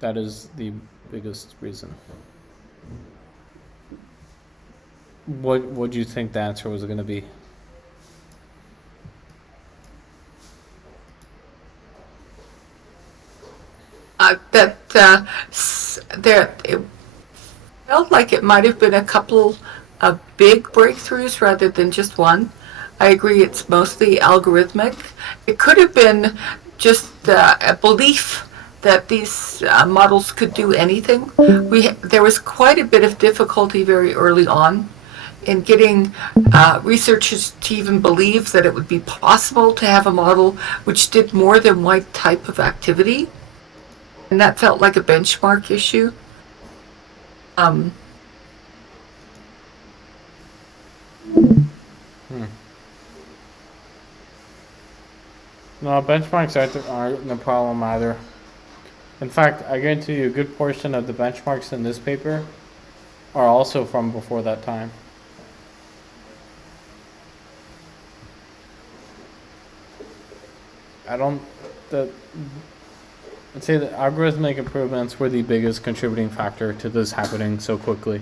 That is the biggest reason. What do you think the answer was going to be? There, it felt like it might have been a couple of big breakthroughs rather than just one. I agree, it's mostly algorithmic. It could have been just a belief that these models could do anything. There was quite a bit of difficulty very early on in getting researchers to even believe that it would be possible to have a model which did more than one type of activity. And that felt like a benchmark issue. No, benchmarks aren't the problem either. In fact, I guarantee you a good portion of the benchmarks in this paper are also from before that time. I'd say that algorithmic improvements were the biggest contributing factor to this happening so quickly.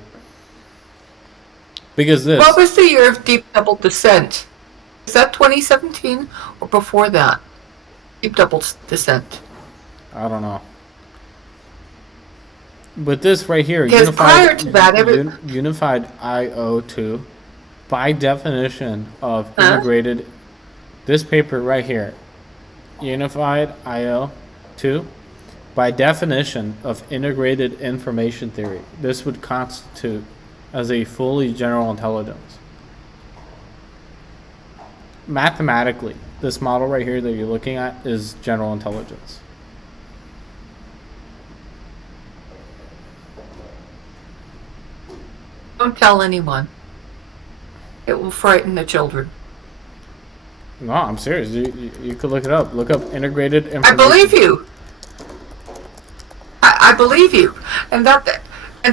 Because this. What was the year of deep double descent? Is that 2017 or before that? Deep double descent. I don't know. With this right here, because prior to that, Unified-IO2, by definition of integrated, this paper right here, Unified-IO2, by definition of integrated information theory, this would constitute as a fully general intelligence. Mathematically, this model right here that you're looking at is general intelligence. Don't tell anyone. It will frighten the children. No, I'm serious. You could look it up. Look up integrated information. I believe you. I believe you. And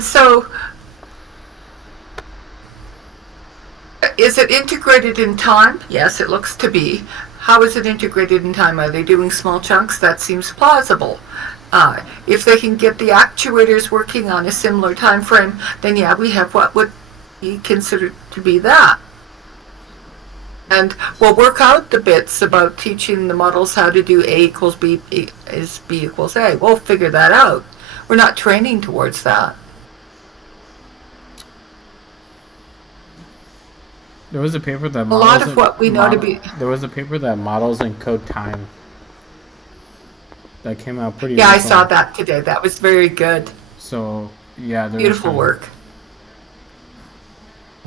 so is it integrated in time? Yes, it looks to be. How is it integrated in time? Are they doing small chunks? That seems plausible. If they can get the actuators working on a similar time frame, then yeah, we have what would be considered to be that. And we'll work out the bits about teaching the models how to do A equals B is B equals A. We'll figure that out. We're not training towards that. There was a paper that a lot of what we know to be. There was a paper that models encode time. That came out pretty. Yeah, recently. I saw that today. That was very good. So yeah, beautiful work.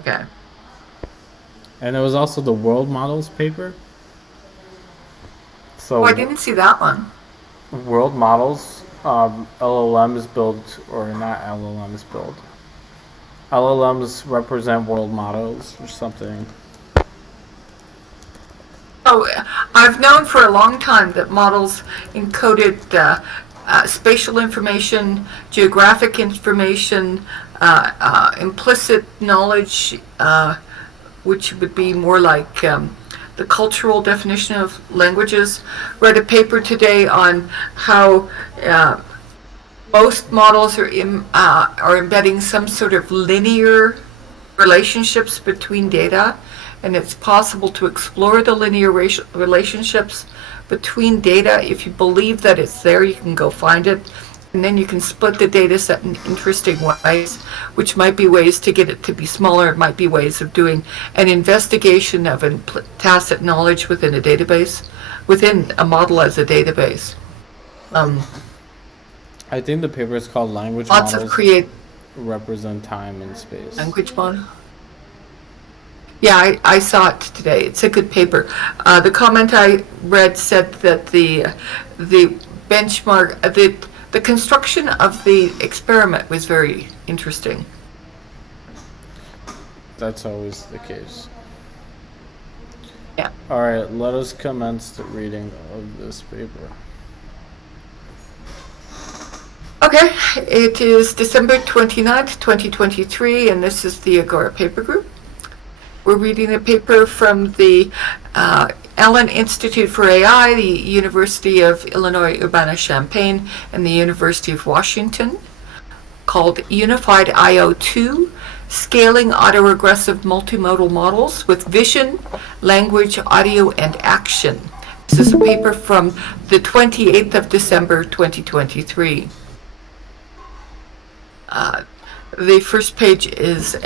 Okay. And there was also the world models paper. So I didn't see that one. World models, LLMs build, or not LLMs build. LLMs represent world models or something. Oh, I've known for a long time that models encoded spatial information, geographic information, implicit knowledge, which would be more like the cultural definition of languages. Read a paper today on how most models are embedding some sort of linear relationships between data, and it's possible to explore the linear relationships between data. If you believe that it's there, you can go find it, and then you can split the data set in interesting ways, which might be ways to get it to be smaller. It might be ways of doing an investigation of tacit knowledge within a database, within a model as a database. I think the paper is called Language Models Represent Time and Space. Language model? Yeah, I saw it today. It's a good paper. The comment I read said that the benchmark, the construction of the experiment was very interesting. That's always the case. Yeah. All right, let us commence the reading of this paper. Okay, it is December 29th, 2023, and this is the Agora Paper Group. We're reading a paper from the Allen Institute for AI, the University of Illinois Urbana-Champaign, and the University of Washington, called Unified-IO2, Scaling Autoregressive Multimodal Models with Vision, Language, Audio, and Action. This is a paper from the 28th of December, 2023. The first page is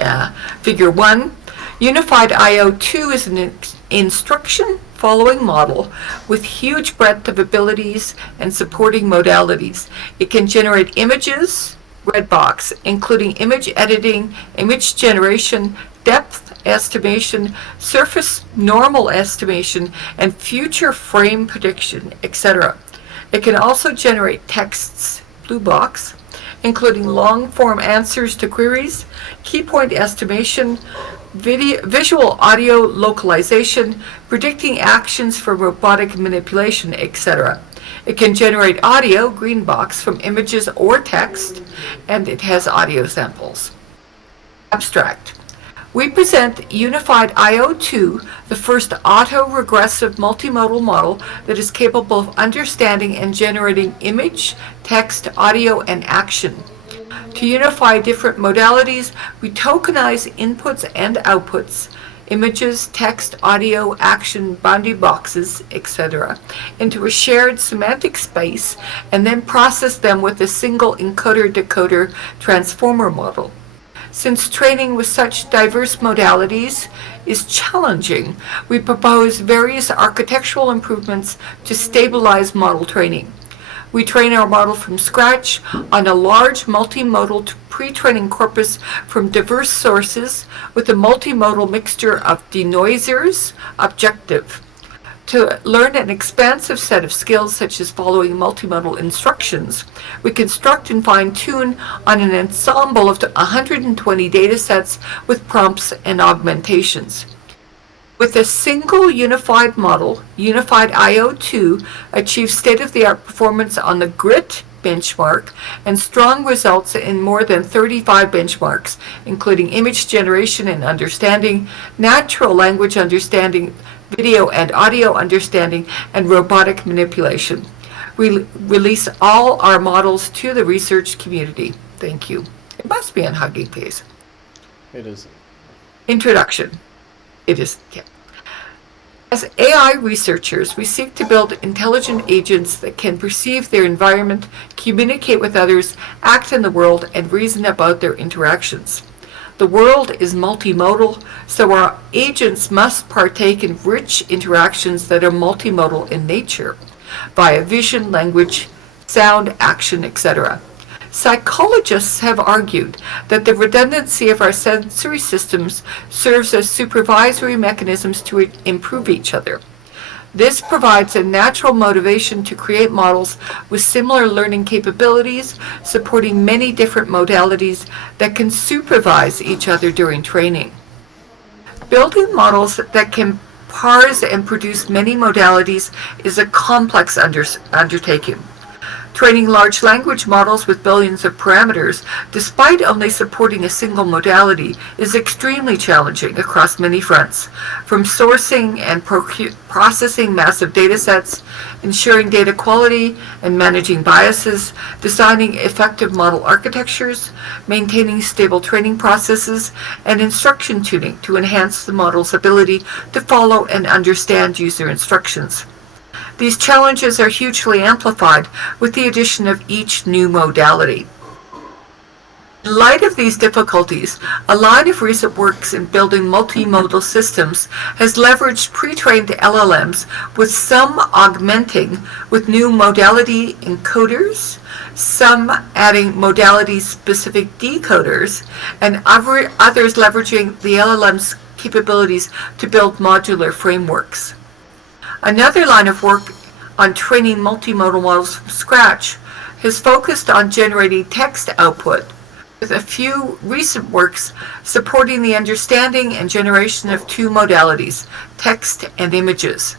Figure 1. Unified-IO2 is an instruction following model with huge breadth of abilities and supporting modalities. It can generate images, red box, including image editing, image generation, depth estimation, surface normal estimation, and future frame prediction, etc. It can also generate texts, blue box, including long-form answers to queries, key point estimation, visual audio localization, predicting actions for robotic manipulation, etc. It can generate audio, green box, from images or text, and it has audio samples. Abstract. We present Unified-IO2, the first autoregressive multimodal model that is capable of understanding and generating image, text, audio, and action. To unify different modalities, we tokenize inputs and outputs, images, text, audio, action, boundary boxes, etc., into a shared semantic space, and then process them with a single encoder-decoder transformer model. Since training with such diverse modalities is challenging, we propose various architectural improvements to stabilize model training. We train our model from scratch on a large multimodal pre-training corpus from diverse sources with a multimodal mixture of denoisers, objective. To learn an expansive set of skills such as following multimodal instructions, we construct and fine-tune on an ensemble of 120 datasets with prompts and augmentations. With a single unified model, Unified-IO2 achieves state-of-the-art performance on the GRIT benchmark and strong results in more than 35 benchmarks, including image generation and understanding, natural language understanding, video and audio understanding, and robotic manipulation. We release all our models to the research community. Thank you. It must be on Hugging Face. It is. Introduction. It is, yeah. As AI researchers, we seek to build intelligent agents that can perceive their environment, communicate with others, act in the world, and reason about their interactions. The world is multimodal, so our agents must partake in rich interactions that are multimodal in nature, via vision, language, sound, action, etc. Psychologists have argued that the redundancy of our sensory systems serves as supervisory mechanisms to improve each other. This provides a natural motivation to create models with similar learning capabilities, supporting many different modalities that can supervise each other during training. Building models that can parse and produce many modalities is a complex undertaking. Training large language models with billions of parameters, despite only supporting a single modality, is extremely challenging across many fronts, from sourcing and processing massive datasets, ensuring data quality and managing biases, designing effective model architectures, maintaining stable training processes, and instruction tuning to enhance the model's ability to follow and understand user instructions. These challenges are hugely amplified with the addition of each new modality. In light of these difficulties, a line of recent works in building multimodal systems has leveraged pre-trained LLMs, with some augmenting with new modality encoders, some adding modality-specific decoders, and others leveraging the LLM's capabilities to build modular frameworks. Another line of work on training multimodal models from scratch has focused on generating text output, with a few recent works supporting the understanding and generation of two modalities, text and images.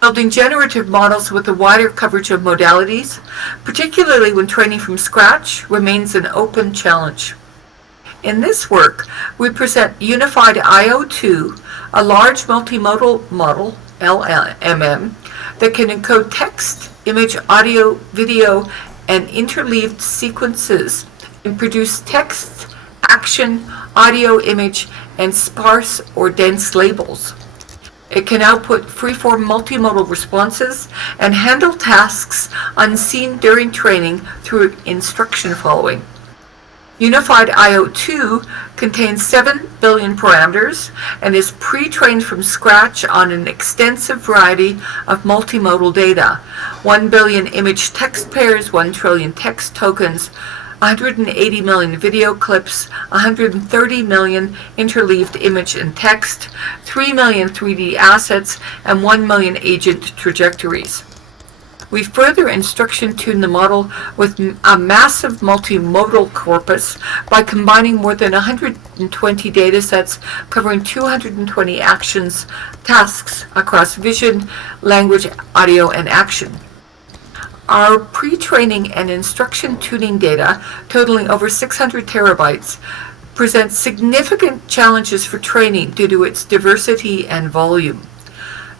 Building generative models with a wider coverage of modalities, particularly when training from scratch, remains an open challenge. In this work, we present Unified-IO2, a large multimodal model LMM, that can encode text, image, audio, video, and interleaved sequences and produce text, action, audio, image, and sparse or dense labels. It can output freeform multimodal responses and handle tasks unseen during training through instruction following. Unified-IO2 contains 7 billion parameters and is pre-trained from scratch on an extensive variety of multimodal data. 1 billion image text pairs, 1 trillion text tokens, 180 million video clips, 130 million interleaved image and text, 3 million 3D assets, and 1 million agent trajectories. We further instruction tune the model with a massive multimodal corpus by combining more than 120 datasets covering 220 actions, tasks across vision, language, audio, and action. Our pre-training and instruction tuning data, totaling over 600 terabytes, presents significant challenges for training due to its diversity and volume.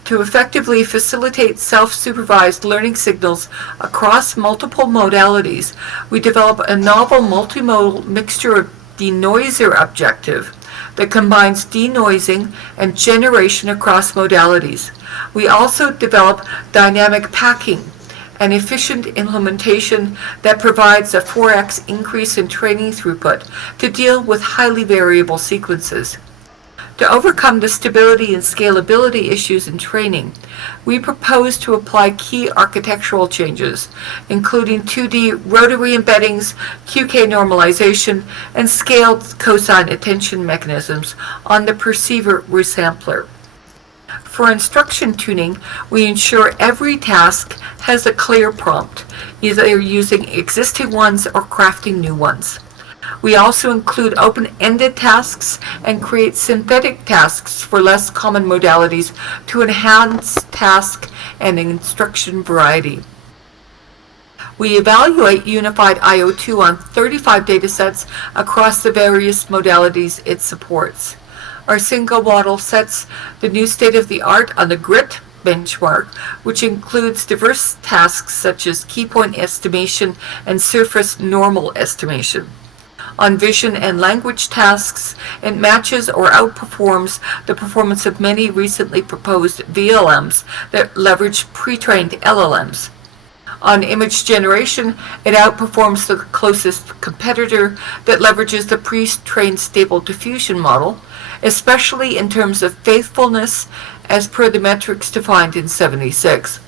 To effectively facilitate self-supervised learning signals across multiple modalities, we develop a novel multimodal mixture of denoiser objective that combines denoising and generation across modalities. We also develop dynamic packing, an efficient implementation that provides a 4x increase in training throughput to deal with highly variable sequences. To overcome the stability and scalability issues in training, we propose to apply key architectural changes, including 2D rotary embeddings, QK normalization, and scaled cosine attention mechanisms on the perceiver resampler. For instruction tuning, we ensure every task has a clear prompt, either using existing ones or crafting new ones. We also include open-ended tasks and create synthetic tasks for less common modalities to enhance task and instruction variety. We evaluate Unified-IO2 on 35 datasets across the various modalities it supports. Our single model sets the new state-of-the-art on the GRIT benchmark, which includes diverse tasks such as key point estimation and surface normal estimation. On vision and language tasks, it matches or outperforms the performance of many recently proposed VLMs that leverage pre-trained LLMs. On image generation, it outperforms the closest competitor that leverages the pre-trained Stable Diffusion model, especially in terms of faithfulness as per the metrics defined in 76.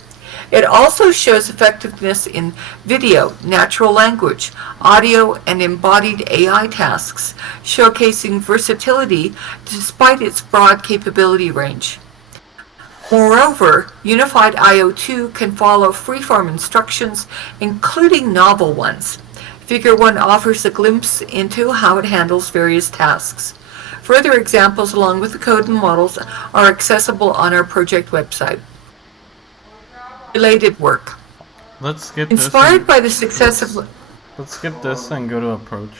It also shows effectiveness in video, natural language, audio, and embodied AI tasks, showcasing versatility despite its broad capability range. Moreover, Unified-IO2 can follow freeform instructions, including novel ones. Figure 1 offers a glimpse into how it handles various tasks. Further examples along with the code and models are accessible on our project website. Related work. Let's skip Inspired by the success of... Let's skip this and go to approach.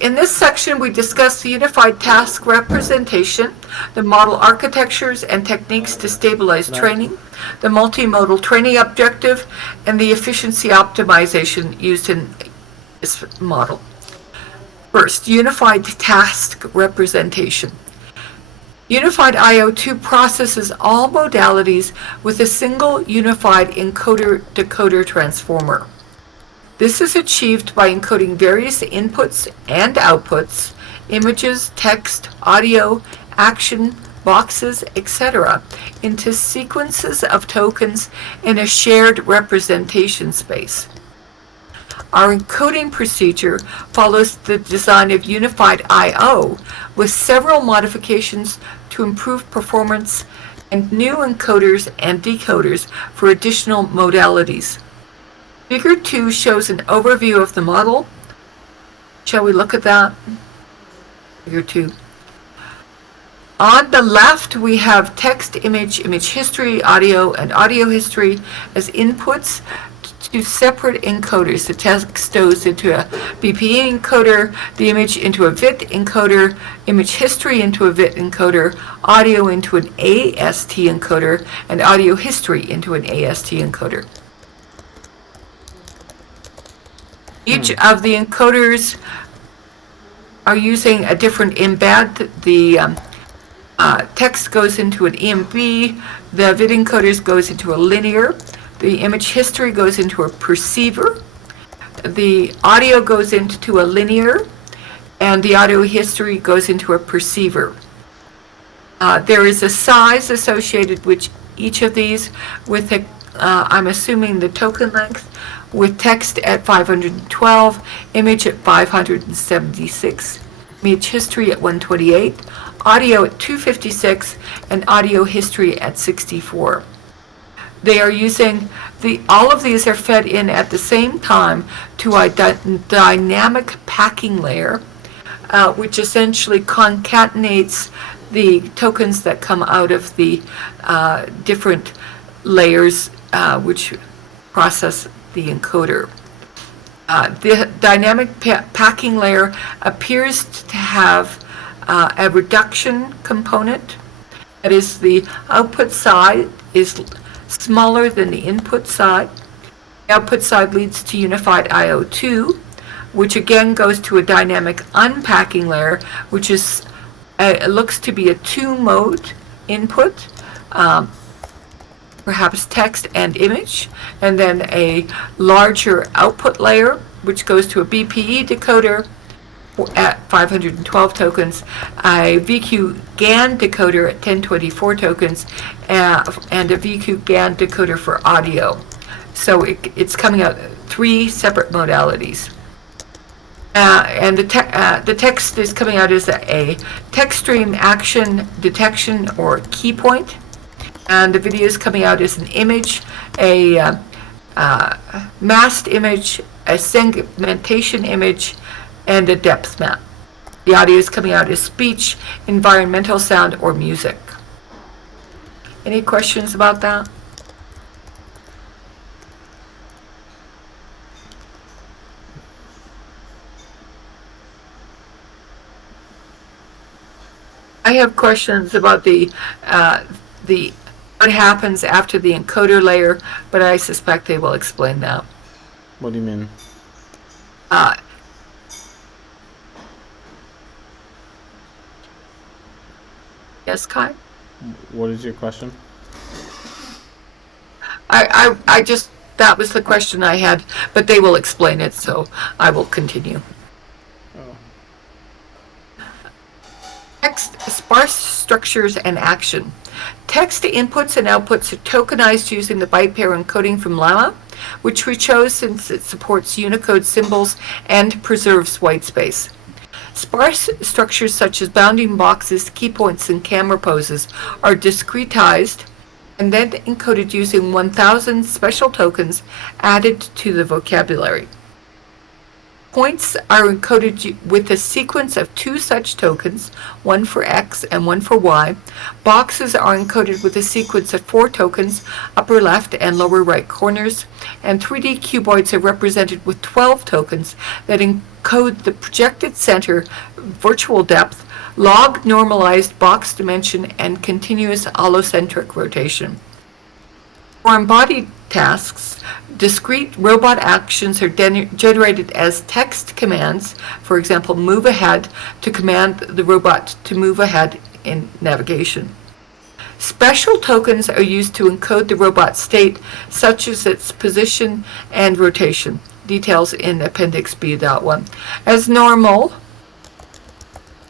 In this section, we discuss the unified task representation, the model architectures and techniques to stabilize training, the multimodal training objective, and the efficiency optimization used in this model. First, unified task representation. Unified-IO2 processes all modalities with a single unified encoder-decoder transformer. This is achieved by encoding various inputs and outputs, images, text, audio, action, boxes, etc., into sequences of tokens in a shared representation space. Our encoding procedure follows the design of Unified-IO with several modifications to improve performance and new encoders and decoders for additional modalities. Figure 2 shows an overview of the model. Shall we look at that? Figure 2. On the left, we have text, image, image history, audio, and audio history as inputs two separate encoders. The text goes into a BPE encoder, the image into a VIT encoder, image history into a VIT encoder, audio into an AST encoder, and audio history into an AST encoder. Each of the encoders are using a different embed. The text goes into an EMB, the VIT encoders goes into a linear, the image history goes into a perceiver, the audio goes into a linear, and the audio history goes into a perceiver. There is a size associated with each of these with I'm assuming the token length, with text at 512, image at 576, image history at 128, audio at 256, and audio history at 64. They are using all of these are fed in at the same time to a dynamic packing layer, which essentially concatenates the tokens that come out of the different layers which process the encoder. The dynamic packing layer appears to have a reduction component. That is, the output side is smaller than the input side. The output side leads to Unified-IO2, which again goes to a dynamic unpacking layer, which is looks to be a two-mode input, perhaps text and image, and then a larger output layer, which goes to a BPE decoder at 512 tokens, a VQ GAN decoder at 1024 tokens, and a VQ GAN decoder for audio. So it's coming out three separate modalities. And the text is coming out as a text stream action detection or key point. And the video is coming out as an image, a masked image, a segmentation image, and a depth map. The audio is coming out as speech, environmental sound, or music. Any questions about that? I have questions about the what happens after the encoder layer, but I suspect they will explain that. What do you mean? Yes, Kai? What is your question? I just, that was the question I had, but they will explain it, so I will continue. Text, sparse structures, and action. Text inputs and outputs are tokenized using the byte pair encoding from Llama, which we chose since it supports Unicode symbols and preserves white space. Sparse structures such as bounding boxes, key points, and camera poses are discretized and then encoded using 1,000 special tokens added to the vocabulary. Points are encoded with a sequence of two such tokens, one for X and one for Y. Boxes are encoded with a sequence of 4 tokens, upper left and lower right corners. And 3D cuboids are represented with 12 tokens that encode the projected center, virtual depth, log normalized box dimension, and continuous allocentric rotation. For embodied tasks, discrete robot actions are generated as text commands, for example, move ahead, to command the robot to move ahead in navigation. Special tokens are used to encode the robot state, such as its position and rotation. Details in Appendix B.1. As normal,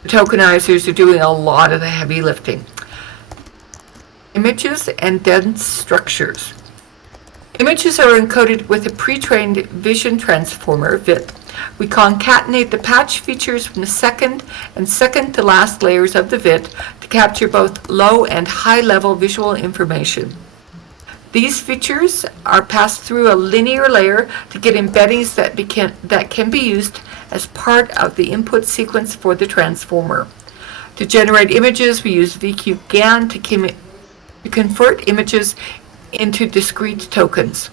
the tokenizers are doing a lot of the heavy lifting. Images and dense structures. Images are encoded with a pre-trained vision transformer, VIT. We concatenate the patch features from the second and second to last layers of the VIT to capture both low and high-level visual information. These features are passed through a linear layer to get embeddings that can be used as part of the input sequence for the transformer. To generate images, we use VQ GAN to convert images into discrete tokens.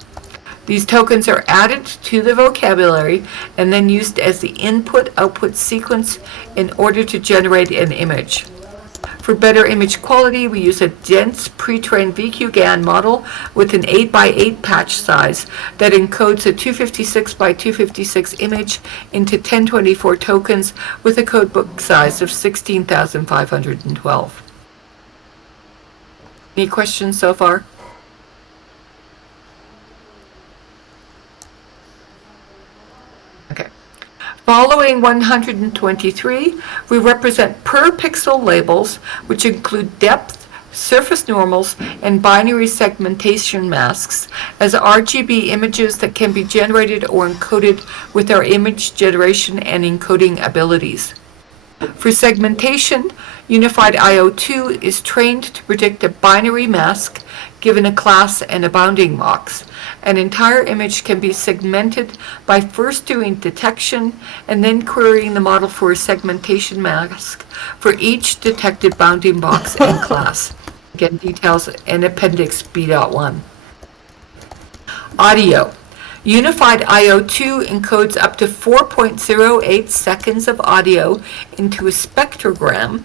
These tokens are added to the vocabulary and then used as the input-output sequence in order to generate an image. For better image quality, we use a dense pre-trained VQ-GAN model with an 8x8 patch size that encodes a 256 by 256 image into 1024 tokens with a codebook size of 16,512. Any questions so far? Okay. Following 123, we represent per pixel labels, which include depth, surface normals, and binary segmentation masks as RGB images that can be generated or encoded with our image generation and encoding abilities. For segmentation, Unified-IO2 is trained to predict a binary mask given a class and a bounding box. An entire image can be segmented by first doing detection and then querying the model for a segmentation mask for each detected bounding box and class. Again, details in Appendix B.1. Audio. Unified-IO2 encodes up to 4.08 seconds of audio into a spectrogram.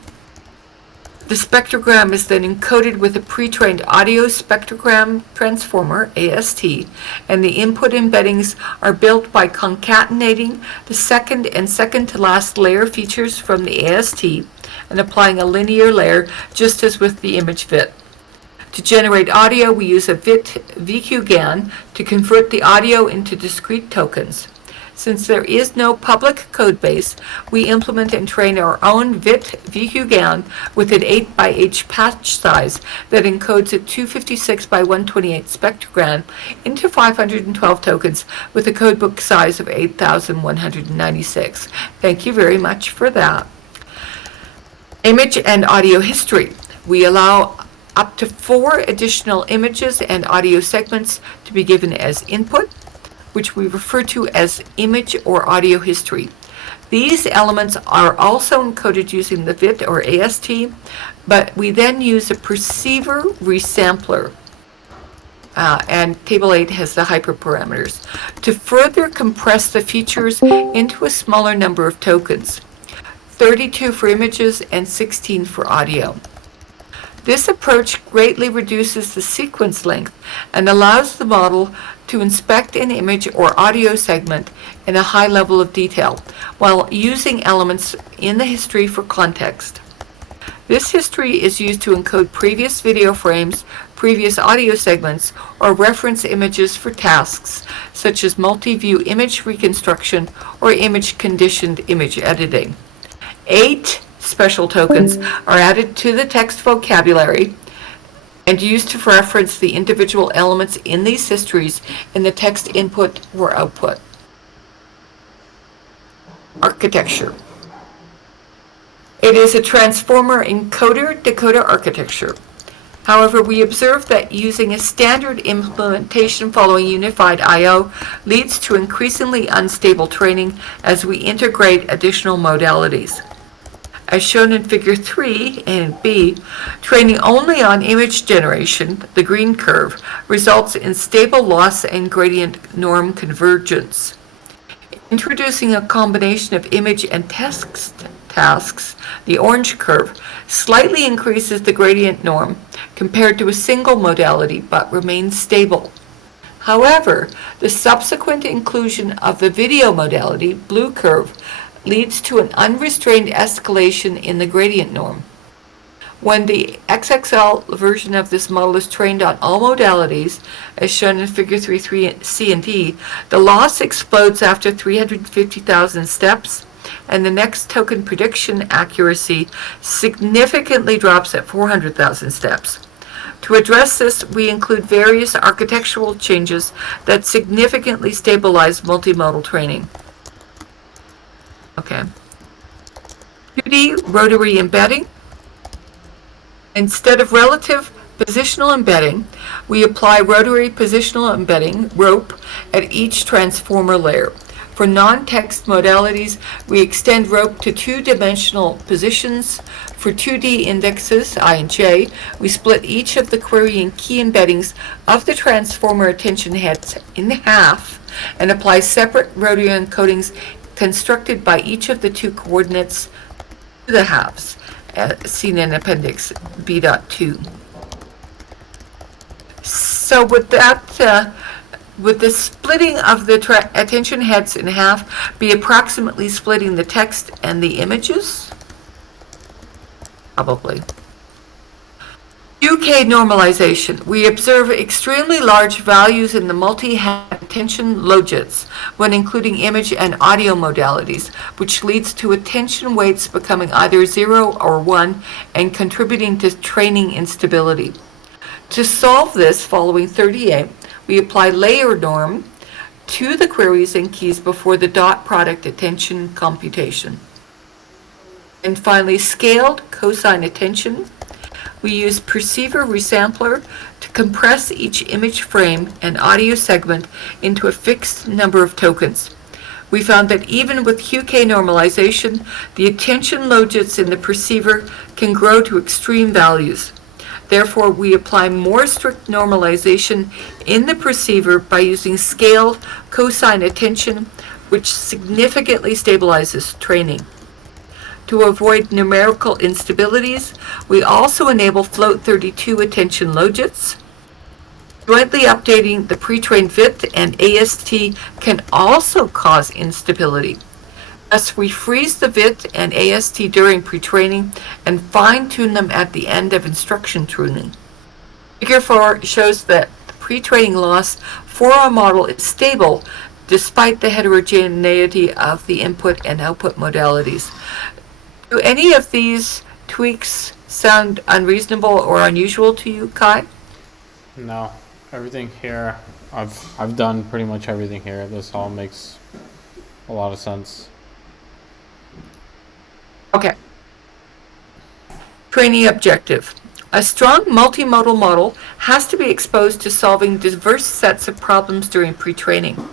The spectrogram is then encoded with a pre-trained audio spectrogram transformer, AST, and the input embeddings are built by concatenating the second and second-to-last layer features from the AST and applying a linear layer just as with the image VIT. To generate audio, we use a VIT VQ-GAN to convert the audio into discrete tokens. Since there is no public code base, we implement and train our own VIT VQ-GAN with an 8x8 patch size that encodes a 256 by 128 spectrogram into 512 tokens with a codebook size of 8,196. Thank you very much for that. Image and audio history. We allow up to 4 additional images and audio segments to be given as input, which we refer to as image or audio history. These elements are also encoded using the VIT or AST, but we then use a perceiver resampler, and Table 8 has the hyperparameters, to further compress the features into a smaller number of tokens, 32 for images and 16 for audio. This approach greatly reduces the sequence length and allows the model to inspect an image or audio segment in a high level of detail, while using elements in the history for context. This history is used to encode previous video frames, previous audio segments, or reference images for tasks, such as multi-view image reconstruction or image-conditioned image editing. 8 special tokens are added to the text vocabulary and used to reference the individual elements in these histories in the text input or output. Architecture. It is a transformer encoder-decoder architecture. However, we observe that using a standard implementation following Unified-IO leads to increasingly unstable training as we integrate additional modalities. As shown in Figure 3 and B, training only on image generation, the green curve, results in stable loss and gradient norm convergence. Introducing a combination of image and text tasks, the orange curve, slightly increases the gradient norm compared to a single modality but remains stable. However, the subsequent inclusion of the video modality, blue curve, leads to an unrestrained escalation in the gradient norm. When the XXL version of this model is trained on all modalities, as shown in Figure 3C and D, the loss explodes after 350,000 steps, and the next token prediction accuracy significantly drops at 400,000 steps. To address this, we include various architectural changes that significantly stabilize multimodal training. Okay. 2D rotary embedding. Instead of relative positional embedding, we apply rotary positional embedding, ROPE, at each transformer layer. For non-text modalities, we extend rope to two-dimensional positions. For 2D indexes, I and J, we split each of the query and key embeddings of the transformer attention heads in half and apply separate rotary encodings constructed by each of the two coordinates to the halves, seen in Appendix B.2. So with that, would the splitting of the attention heads in half be approximately splitting the text and the images? Probably. UK normalization. We observe extremely large values in the multi-attention logits when including image and audio modalities, which leads to attention weights becoming either 0 or 1 and contributing to training instability. To solve this, following 38, we apply layer norm to the queries and keys before the dot product attention computation. And finally, scaled cosine attention. We use perceiver resampler to compress each image frame and audio segment into a fixed number of tokens. We found that even with QK normalization, the attention logits in the perceiver can grow to extreme values. Therefore, we apply more strict normalization in the perceiver by using scaled cosine attention, which significantly stabilizes training. To avoid numerical instabilities, we also enable float 32 attention logits. Jointly updating the pre-trained VIT and AST can also cause instability. Thus, we freeze the VIT and AST during pre-training and fine-tune them at the end of instruction tuning. Figure 4 shows that the pre-training loss for our model is stable despite the heterogeneity of the input and output modalities. Do any of these tweaks sound unreasonable or unusual to you, Kai? No, everything here, I've done pretty much everything here. This all makes a lot of sense. Okay. Training objective. A strong multimodal model has to be exposed to solving diverse sets of problems during pre-training.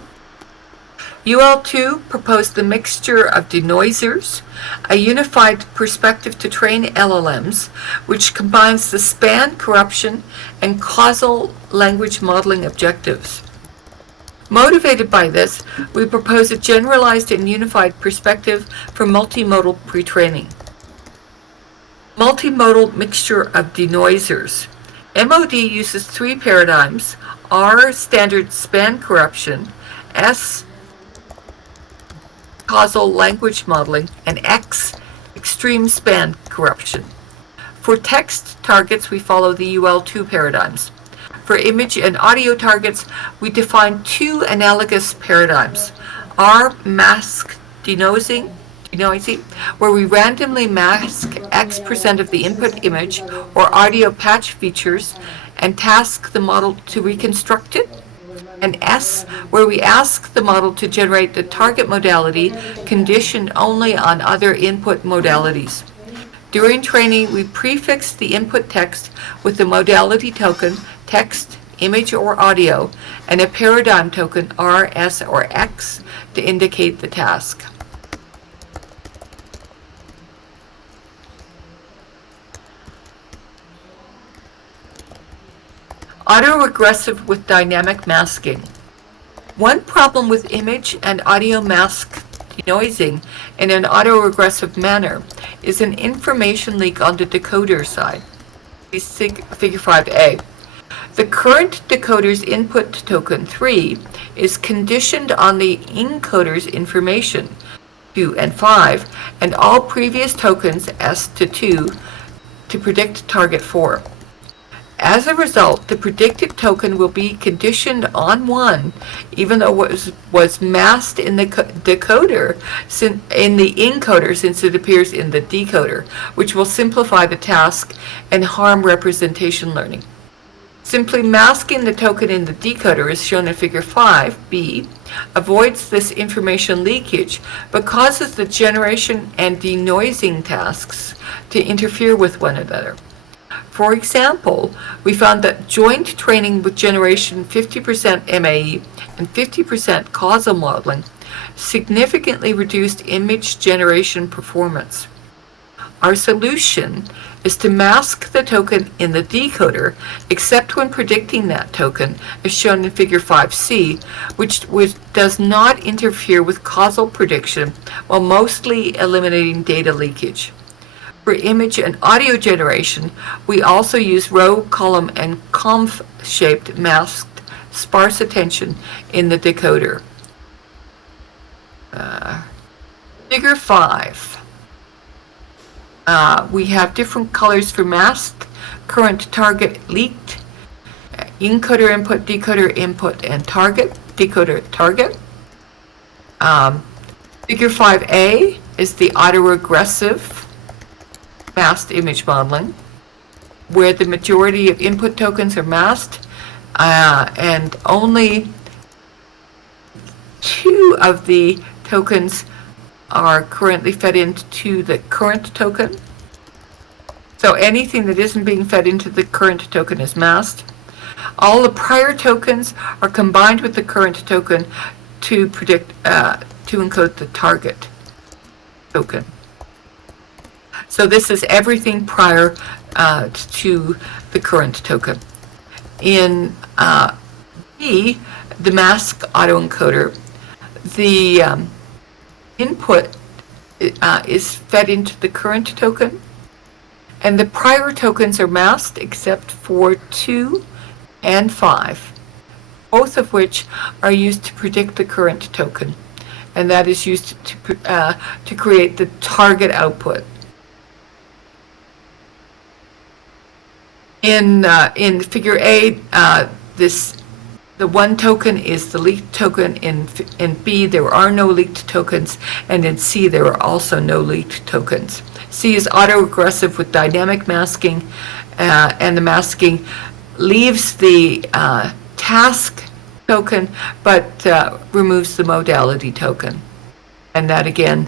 UL2 proposed the mixture of denoisers, a unified perspective to train LLMs, which combines the span corruption and causal language modeling objectives. Motivated by this, we propose a generalized and unified perspective for multimodal pre-training. Multimodal mixture of denoisers. MOD uses 3 paradigms: R, standard span corruption; S, causal language modeling; and X, extreme span corruption. For text targets, we follow the UL2 paradigms. For image and audio targets, we define 2 analogous paradigms: R, mask denoising, where we randomly mask X% of the input image or audio patch features and task the model to reconstruct it; and S, where we ask the model to generate the target modality conditioned only on other input modalities. During training, we prefix the input text with the modality token, text, image, or audio, and a paradigm token, R, S, or X, to indicate the task. Autoregressive with dynamic masking. One problem with image and audio mask denoising in an autoregressive manner is an information leak on the decoder side. Figure 5a. The current decoder's input token 3 is conditioned on the encoder's information 2 and 5 and all previous tokens S to 2 to predict target 4. As a result, the predicted token will be conditioned on 1, even though it was masked in the decoder, in the encoder, since it appears in the decoder, which will simplify the task and harm representation learning. Simply masking the token in the decoder, as shown in Figure 5b, avoids this information leakage, but causes the generation and denoising tasks to interfere with one another. For example, we found that joint training with generation 50% MAE and 50% causal modeling significantly reduced image generation performance. Our solution is to mask the token in the decoder, except when predicting that token, as shown in Figure 5C, which does not interfere with causal prediction while mostly eliminating data leakage. For image and audio generation, we also use row, column, and conv-shaped masked sparse attention in the decoder. Figure 5. We have different colors for masked, current, target, leaked, encoder input, and target, decoder target. Figure 5A is the autoregressive masked image modeling, where the majority of input tokens are masked, and only 2 of the tokens are currently fed into the current token. So anything that isn't being fed into the current token is masked. All the prior tokens are combined with the current token to encode the target token. So this is everything prior to the current token. In B, the mask autoencoder, the input is fed into the current token, and the prior tokens are masked except for 2 and 5, both of which are used to predict the current token, and that is used to create the target output. In Figure A, the one token is the leaked token. In B, there are no leaked tokens, and in C, there are also no leaked tokens. C is autoregressive with dynamic masking, and the masking leaves the task token, but removes the modality token. And that, again,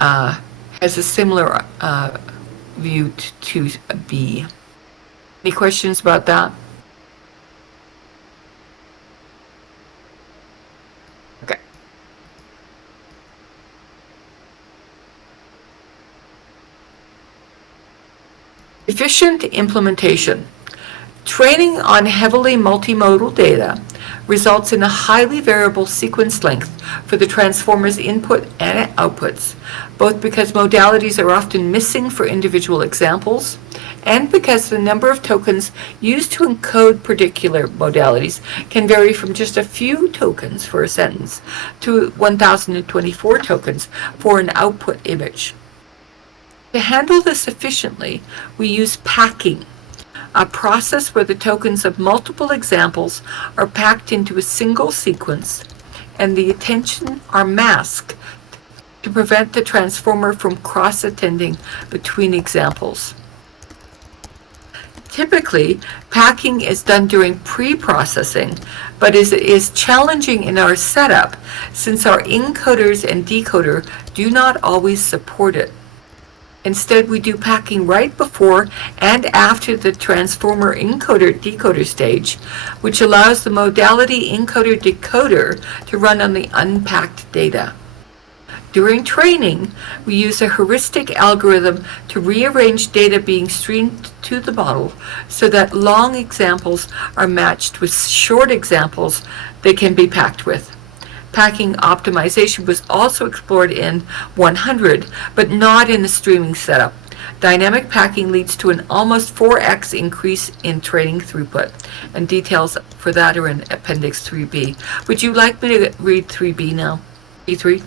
has a similar view to B. Any questions about that? Okay. Efficient implementation. Training on heavily multimodal data results in a highly variable sequence length for the transformer's input and outputs, both because modalities are often missing for individual examples, and because the number of tokens used to encode particular modalities can vary from just a few tokens for a sentence to 1,024 tokens for an output image. To handle this efficiently, we use packing, a process where the tokens of multiple examples are packed into a single sequence and the attention are masked to prevent the transformer from cross-attending between examples. Typically, packing is done during pre-processing, but is challenging in our setup since our encoders and decoder do not always support it. Instead, we do packing right before and after the transformer encoder-decoder stage, which allows the modality encoder-decoder to run on the unpacked data. During training, we use a heuristic algorithm to rearrange data being streamed to the model so that long examples are matched with short examples they can be packed with. Packing optimization was also explored in 100, but not in the streaming setup. Dynamic packing leads to an almost 4x increase in training throughput, and details for that are in Appendix 3B. Would you like me to read 3B now? E3?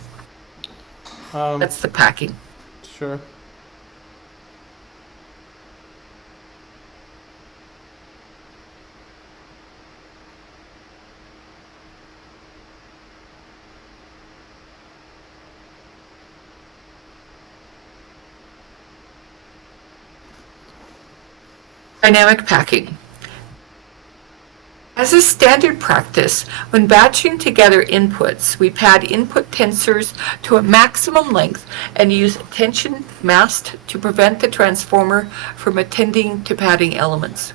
That's the packing. Sure. Dynamic packing. As a standard practice, when batching together inputs, we pad input tensors to a maximum length and use attention masked to prevent the transformer from attending to padding elements.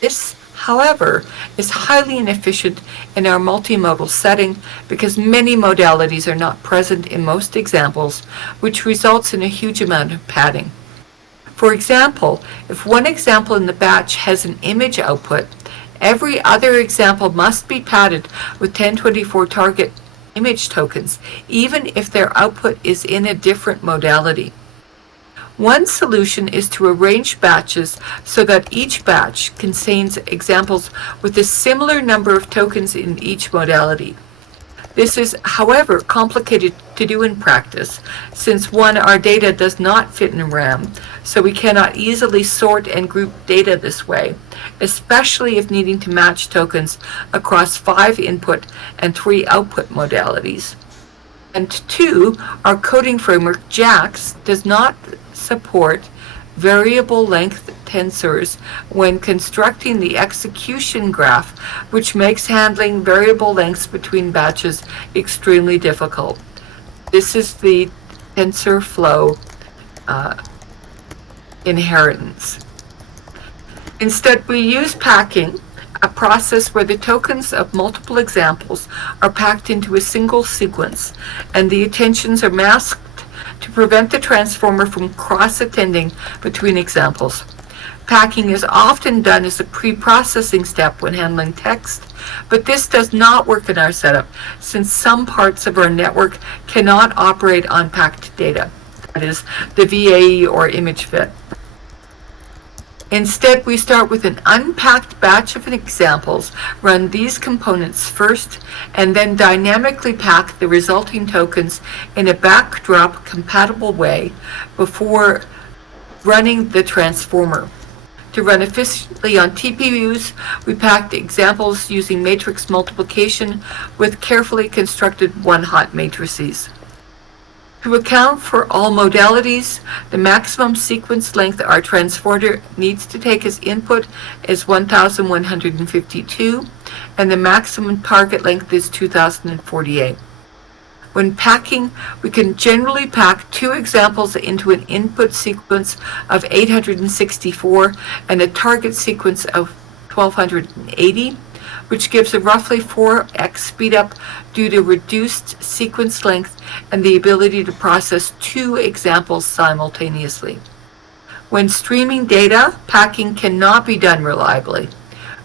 This however, is highly inefficient in our multimodal setting because many modalities are not present in most examples, which results in a huge amount of padding. For example, if one example in the batch has an image output, every other example must be padded with 1024 target image tokens, even if their output is in a different modality. One solution is to arrange batches so that each batch contains examples with a similar number of tokens in each modality. This is, however, complicated to do in practice, since one, our data does not fit in RAM, so we cannot easily sort and group data this way, especially if needing to match tokens across 5 input and 3 output modalities. And 2, our coding framework, JAX, does not support variable length tensors when constructing the execution graph, which makes handling variable lengths between batches extremely difficult. This is the TensorFlow inheritance. Instead, we use packing, a process where the tokens of multiple examples are packed into a single sequence, and the attentions are masked to prevent the transformer from cross-attending between examples. Packing is often done as a pre-processing step when handling text, but this does not work in our setup since some parts of our network cannot operate on packed data, that is, the VAE or image fit. Instead, we start with an unpacked batch of examples, run these components first, and then dynamically pack the resulting tokens in a backdrop compatible way before running the transformer. To run efficiently on TPUs, we packed examples using matrix multiplication with carefully constructed one-hot matrices. To account for all modalities, the maximum sequence length our transformer needs to take as input is 1152, and the maximum target length is 2048. When packing, we can generally pack 2 examples into an input sequence of 864 and a target sequence of 1280, which gives a roughly 4x speedup due to reduced sequence length and the ability to process 2 examples simultaneously. When streaming data, packing cannot be done reliably.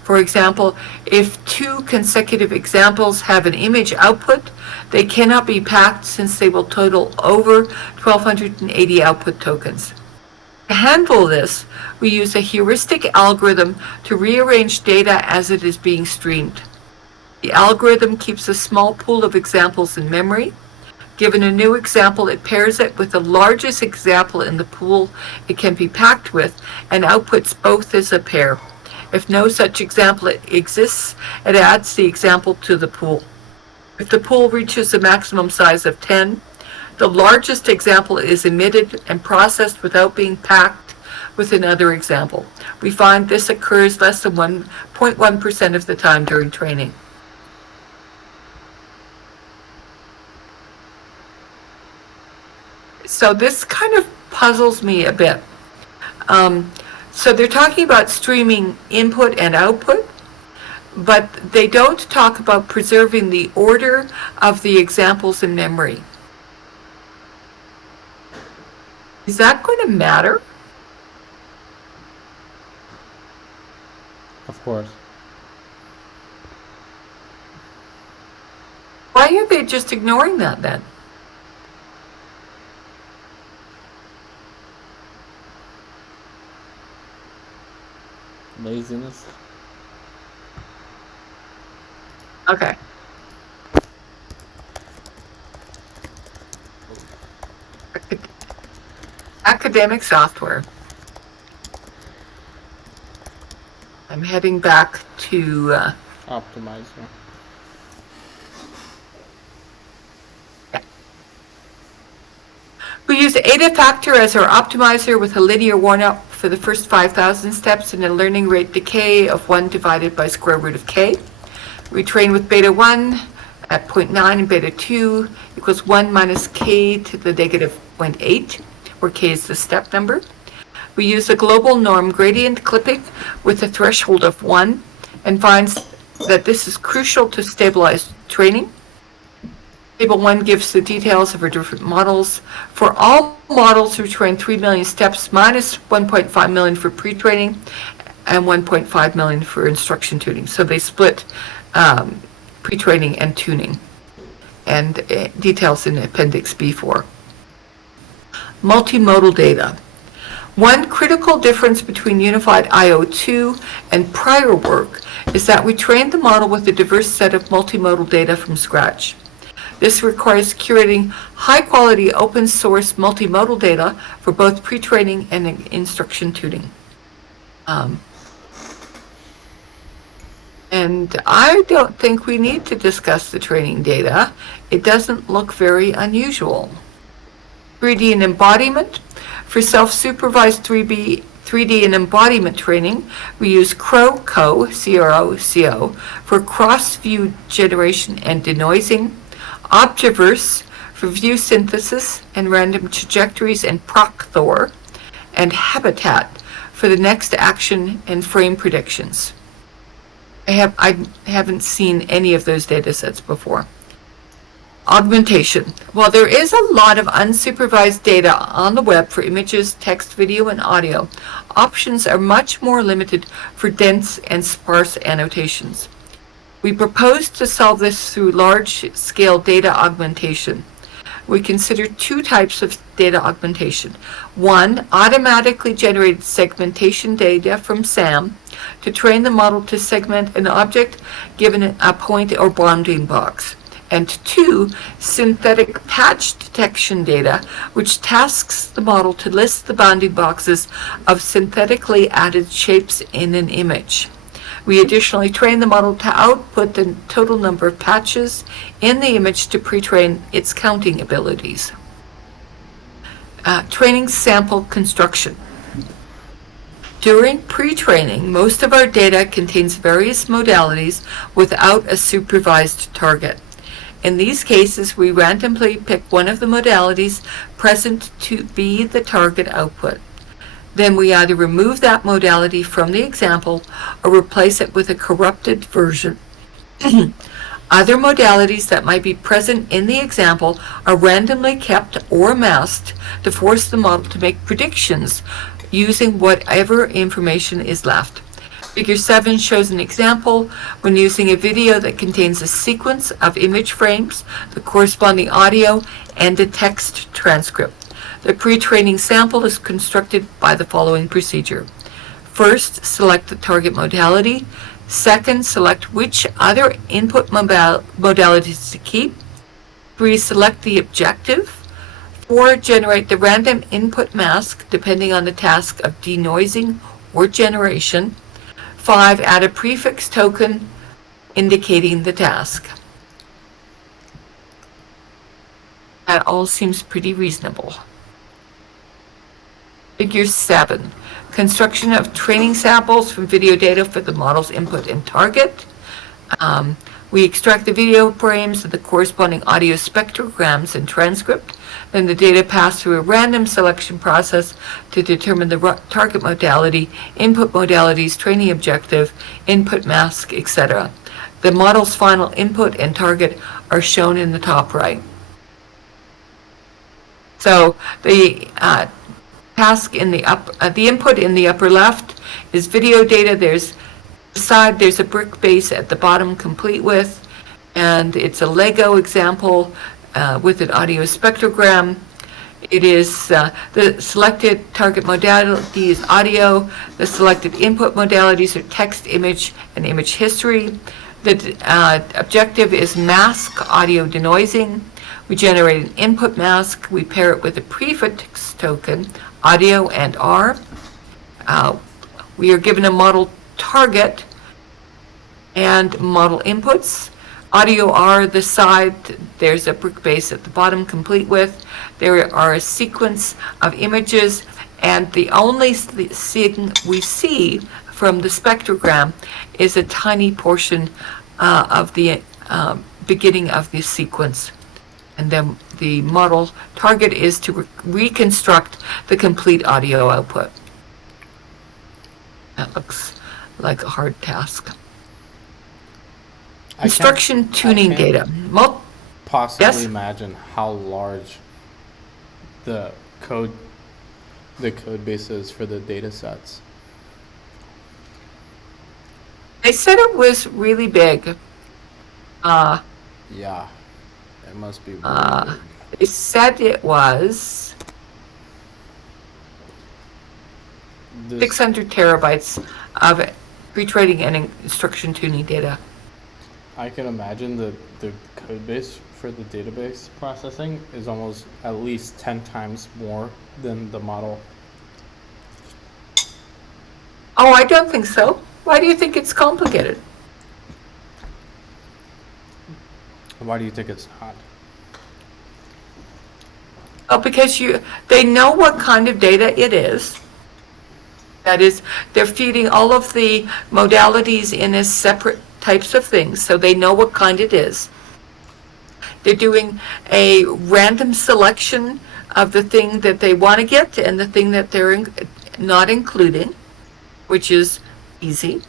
For example, if 2 consecutive examples have an image output, they cannot be packed since they will total over 1280 output tokens. To handle this, we use a heuristic algorithm to rearrange data as it is being streamed. The algorithm keeps a small pool of examples in memory. Given a new example, it pairs it with the largest example in the pool it can be packed with and outputs both as a pair. If no such example exists, it adds the example to the pool. If the pool reaches a maximum size of 10, the largest example is emitted and processed without being packed with another example. We find this occurs less than 1.1% of the time during training. So this kind of puzzles me a bit. So they're talking about streaming input and output, but they don't talk about preserving the order of the examples in memory. Is that going to matter? Of course. Why are they just ignoring that then? Laziness. Okay. Academic software. I'm heading back to Optimizer. We use Ada factor as our optimizer with a linear warn-up for the first 5,000 steps and a learning rate decay of 1 divided by square root of k. We train with beta 1 at 0.9 and beta 2 equals 1 minus k to the negative 0.8, where k is the step number. We use a global norm gradient clipping with a threshold of 1 and finds that this is crucial to stabilize training. Table 1 gives the details of our different models. For all models, we train 3 million steps minus 1.5 million for pre-training and 1.5 million for instruction tuning. So they split pre-training and tuning, and details in Appendix B4. Multimodal data. One critical difference between Unified-IO2 and prior work is that we trained the model with a diverse set of multimodal data from scratch. This requires curating high-quality open-source multimodal data for both pre-training and instruction tuning. And I don't think we need to discuss the training data. It doesn't look very unusual. 3D and embodiment. For self-supervised 3D and embodiment training, we use CRO, C-R-O-C-O, for cross-view generation and denoising, Observerse for view synthesis and random trajectories and PROC-Thor, and Habitat for the next action and frame predictions. I haven't seen any of those data sets before. Augmentation. While there is a lot of unsupervised data on the web for images, text, video, and audio, options are much more limited for dense and sparse annotations. We propose to solve this through large-scale data augmentation. We consider two types of data augmentation. One, automatically generated segmentation data from SAM to train the model to segment an object given a point or bounding box. And two, synthetic patch detection data, which tasks the model to list the bounding boxes of synthetically added shapes in an image. We additionally train the model to output the total number of patches in the image to pre-train its counting abilities. Training sample construction. During pre-training, most of our data contains various modalities without a supervised target. In these cases, we randomly pick one of the modalities present to be the target output. Then we either remove that modality from the example or replace it with a corrupted version. Other modalities that might be present in the example are randomly kept or masked to force the model to make predictions using whatever information is left. Figure 7 shows an example when using a video that contains a sequence of image frames, the corresponding audio, and a text transcript. The pre-training sample is constructed by the following procedure. First, select the target modality. Second, select which other input modalities to keep. 3, select the objective. 4, generate the random input mask depending on the task of denoising or generation. 5, add a prefix token indicating the task. That all seems pretty reasonable. Figure 7, construction of training samples from video data for the model's input and target. We extract the video frames and the corresponding audio spectrograms and transcript. Then the data pass through a random selection process to determine the target modality, input modalities, training objective, input mask, etc. The model's final input and target are shown in the top right. So the task in the the input in the upper left is video data. There's a brick base at the bottom complete with, and it's a Lego example with an audio spectrogram. It is the selected target modality is audio. The selected input modalities are text, image, and image history. The objective is mask audio denoising. We generate an input mask. We pair it with a prefix token, audio and R. We are given a model target and model inputs. Audio R, the side, there's a brick base at the bottom complete with. There are a sequence of images, and the only thing we see from the spectrogram is a tiny portion of the beginning of the sequence. And then the model target is to reconstruct the complete audio output. That looks like a hard task. I Instruction tuning can't data. possibly Yes? imagine how large the code the code base is for the data sets. They said it was really big. Uh, Yeah, it must be really uh, big. they said it was This 600 terabytes of pre-training and instruction tuning data. I can imagine the code base for the database processing is almost at least 10 times more than the model. Oh, I don't think so. Why do you think it's complicated? Why do you think it's not? Oh, because they know what kind of data it is. That is, they're feeding all of the modalities in as separate types of things, so they know what kind it is. They're doing a random selection of the thing that they want to get and the thing that they're not including, which is easy.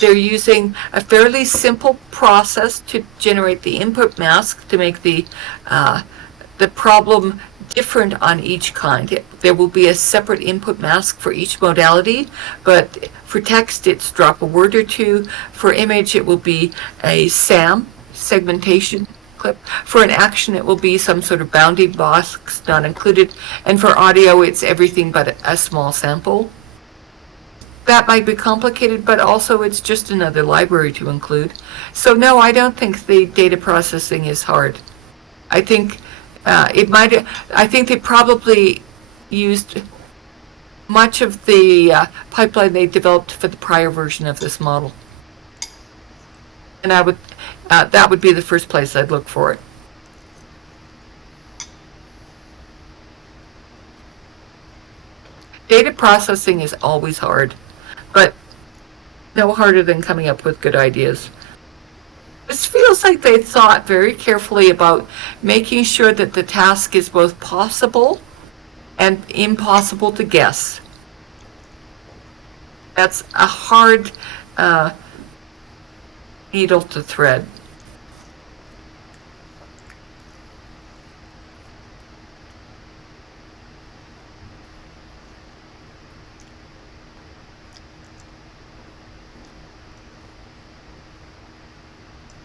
They're using a fairly simple process to generate the input mask to make the problem different on each kind. There will be a separate input mask for each modality, but for text it's drop a word or two. For image it will be a SAM, segmentation clip. For an action it will be some sort of bounding box not included. And for audio it's everything but a small sample. That might be complicated, but also it's just another library to include. So no, I don't think the data processing is hard. I think I think they probably used much of the pipeline they developed for the prior version of this model. And that would be the first place I'd look for it. Data processing is always hard, but no harder than coming up with good ideas. This feels like they thought very carefully about making sure that the task is both possible and impossible to guess. That's a hard needle to thread.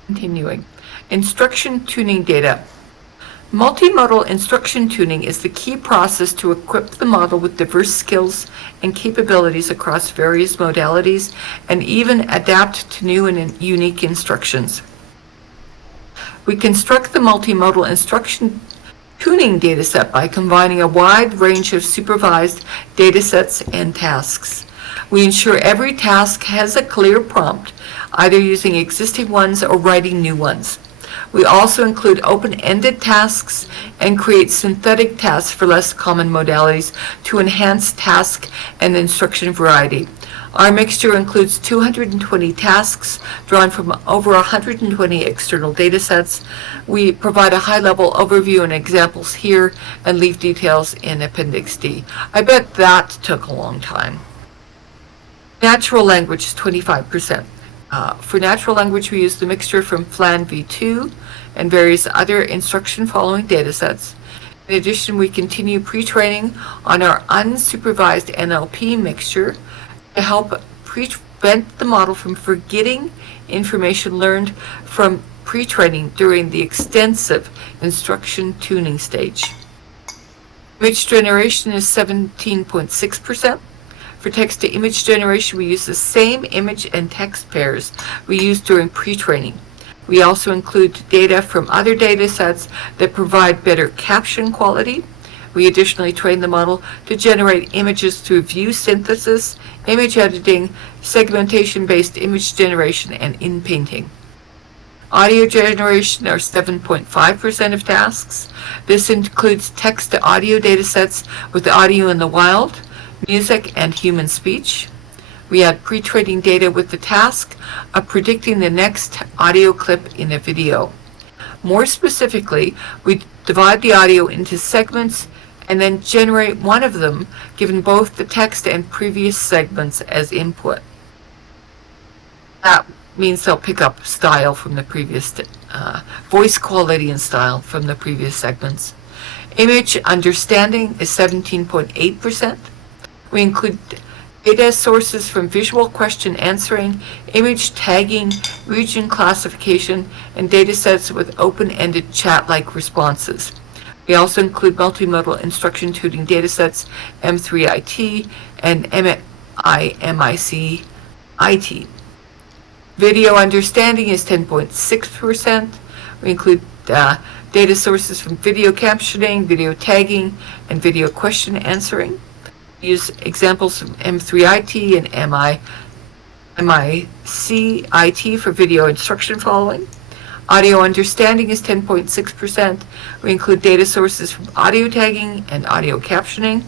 Continuing. Instruction tuning data. Multimodal instruction tuning is the key process to equip the model with diverse skills and capabilities across various modalities and even adapt to new and unique instructions. We construct the multimodal instruction tuning dataset by combining a wide range of supervised datasets and tasks. We ensure every task has a clear prompt, either using existing ones or writing new ones. We also include open-ended tasks and create synthetic tasks for less common modalities to enhance task and instruction variety. Our mixture includes 220 tasks drawn from over 120 external datasets. We provide a high-level overview and examples here and leave details in Appendix D. I bet that took a long time. Natural language is 25%. For natural language, we use the mixture from FLAN v2 and various other instruction-following datasets. In addition, we continue pre-training on our unsupervised NLP mixture to help prevent the model from forgetting information learned from pre-training during the extensive instruction tuning stage. Image generation is 17.6%. For text-to-image generation, we use the same image and text pairs we used during pre-training. We also include data from other data sets that provide better caption quality. We additionally train the model to generate images through view synthesis, image editing, segmentation-based image generation, and in-painting. Audio generation are 7.5% of tasks. This includes text-to-audio datasets with audio in the wild, music, and human speech. We add pre-training data with the task of predicting the next audio clip in a video. More specifically, we divide the audio into segments and then generate one of them, given both the text and previous segments as input. That means they'll pick up style from the previous, voice quality and style from the previous segments. Image understanding is 17.8%. We include data sources from visual question answering, image tagging, region classification, and data sets with open-ended chat-like responses. We also include multimodal instruction tuning datasets, M3IT and MIC-IT. Video understanding is 10.6%. We include data sources from video captioning, video tagging, and video question answering. We use examples from M3IT and MIC-IT for video instruction following. Audio understanding is 10.6%. We include data sources from audio tagging and audio captioning.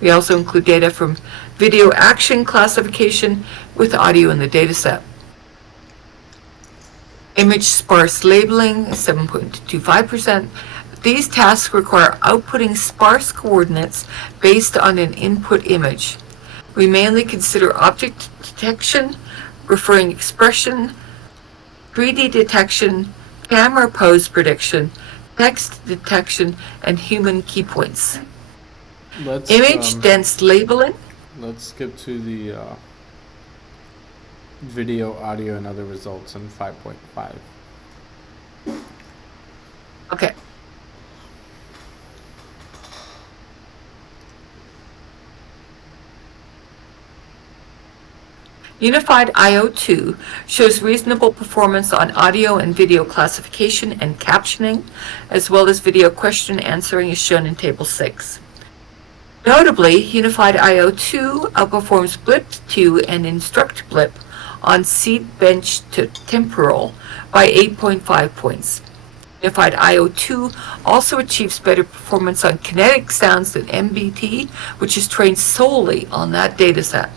We also include data from video action classification with audio in the dataset. Image sparse labeling is 7.25%. These tasks require outputting sparse coordinates based on an input image. We mainly consider object detection, referring expression, 3D detection, camera pose prediction, text detection, and human key points. Image dense labeling. Let's skip to the video, audio, and other results in 5.5. Okay. Unified-IO2 shows reasonable performance on audio and video classification and captioning, as well as video question answering as shown in Table 6. Notably, Unified-IO2 outperforms Blip2 and Instruct Blip on seat, bench to temporal by 8.5 points. Unified-IO2 also achieves better performance on kinetic sounds than MBT, which is trained solely on that dataset.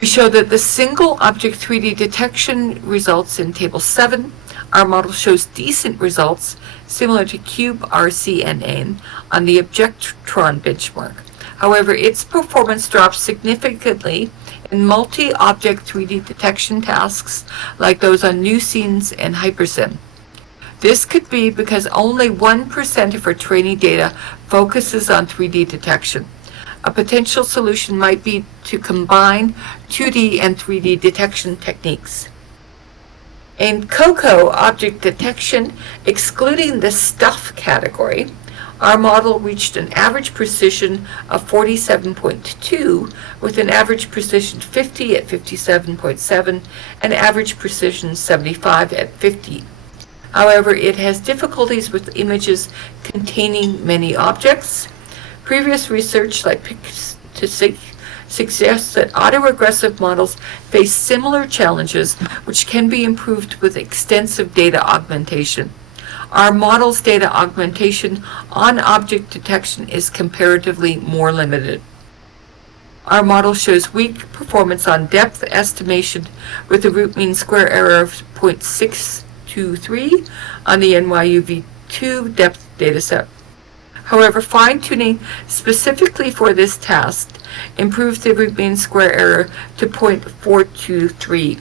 We show that the single object 3D detection results in Table 7. Our model shows decent results, similar to Cube, RC, and AIM, on the Objectron benchmark. However, its performance drops significantly in multi-object 3D detection tasks like those on new scenes and HyperSim. This could be because only 1% of our training data focuses on 3D detection. A potential solution might be to combine 2D and 3D detection techniques. In COCO object detection, excluding the stuff category, our model reached an average precision of 47.2, with an average precision 50 at 57.7 and average precision 75 at 50. However, it has difficulties with images containing many objects. Previous research, like Pick2Sig, suggests that autoregressive models face similar challenges, which can be improved with extensive data augmentation. Our model's data augmentation on object detection is comparatively more limited. Our model shows weak performance on depth estimation with a root mean square error of 0.623 on the NYUV2 depth dataset. However, fine-tuning specifically for this task improved the root mean square error to 0.423.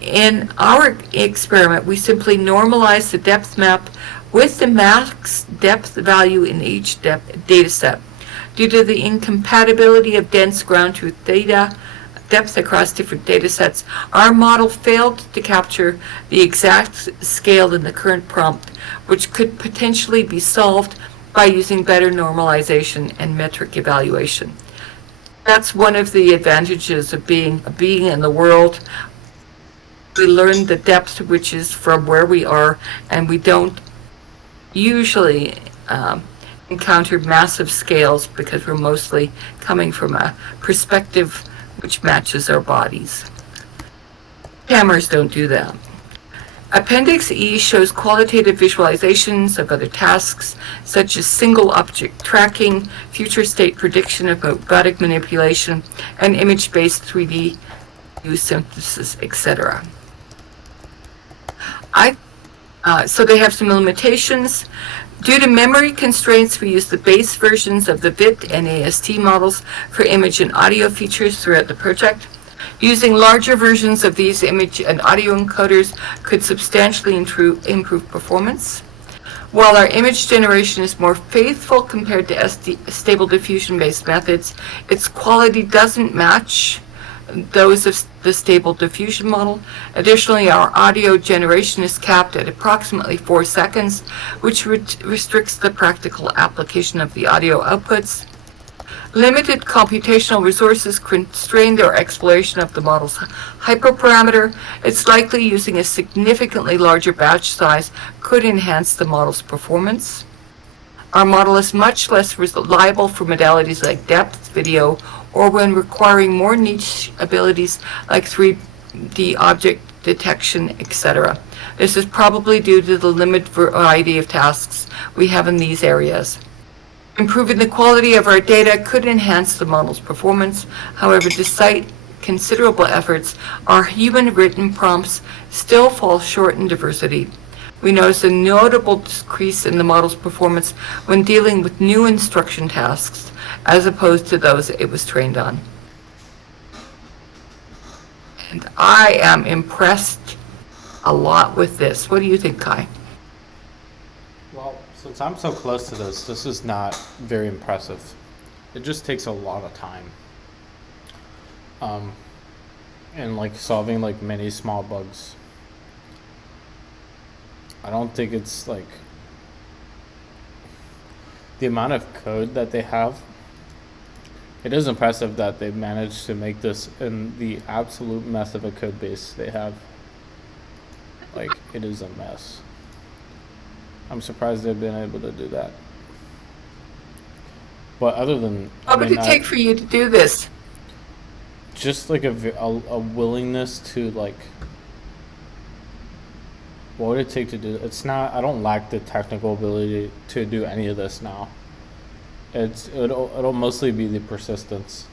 In our experiment, we simply normalized the depth map with the max depth value in each data set. Due to the incompatibility of dense ground truth data depth across different data sets, our model failed to capture the exact scale in the current prompt, which could potentially be solved by using better normalization and metric evaluation. That's one of the advantages of being in the world. We learn the depth, which is from where we are, and we don't usually encounter massive scales because we're mostly coming from a perspective which matches our bodies. Cameras don't do that. Appendix E shows qualitative visualizations of other tasks, such as single object tracking, future state prediction of robotic manipulation, and image-based 3D view synthesis, etc. So they have some limitations. Due to memory constraints, we use the base versions of the VIT and AST models for image and audio features throughout the project. Using larger versions of these image and audio encoders could substantially improve performance. While our image generation is more faithful compared to stable diffusion-based methods, its quality doesn't match those of the stable diffusion model. Additionally, our audio generation is capped at approximately 4 seconds, which restricts the practical application of the audio outputs. Limited computational resources constrained our exploration of the model's hyperparameter. It's likely using a significantly larger batch size could enhance the model's performance. Our model is much less reliable for modalities like depth, video, or when requiring more niche abilities like 3D object detection, etc. This is probably due to the limited variety of tasks we have in these areas. Improving the quality of our data could enhance the model's performance. However, despite considerable efforts, our human-written prompts still fall short in diversity. We notice a notable decrease in the model's performance when dealing with new instruction tasks, as opposed to those it was trained on. And I am impressed a lot with this. What do you think, Kai? Well, since I'm so close to this is not very impressive. It just takes a lot of time. And like solving like many small bugs. I don't think it's like the amount of code that they have. It is impressive that they've managed to make this in the absolute mess of a code base they have. Like, it is a mess. I'm surprised they've been able to do that. But other than, What would it take for you to do this? just like a willingness to like, what would it take to do? It's not. I don't lack the technical ability to do any of this now. It'll mostly be the persistence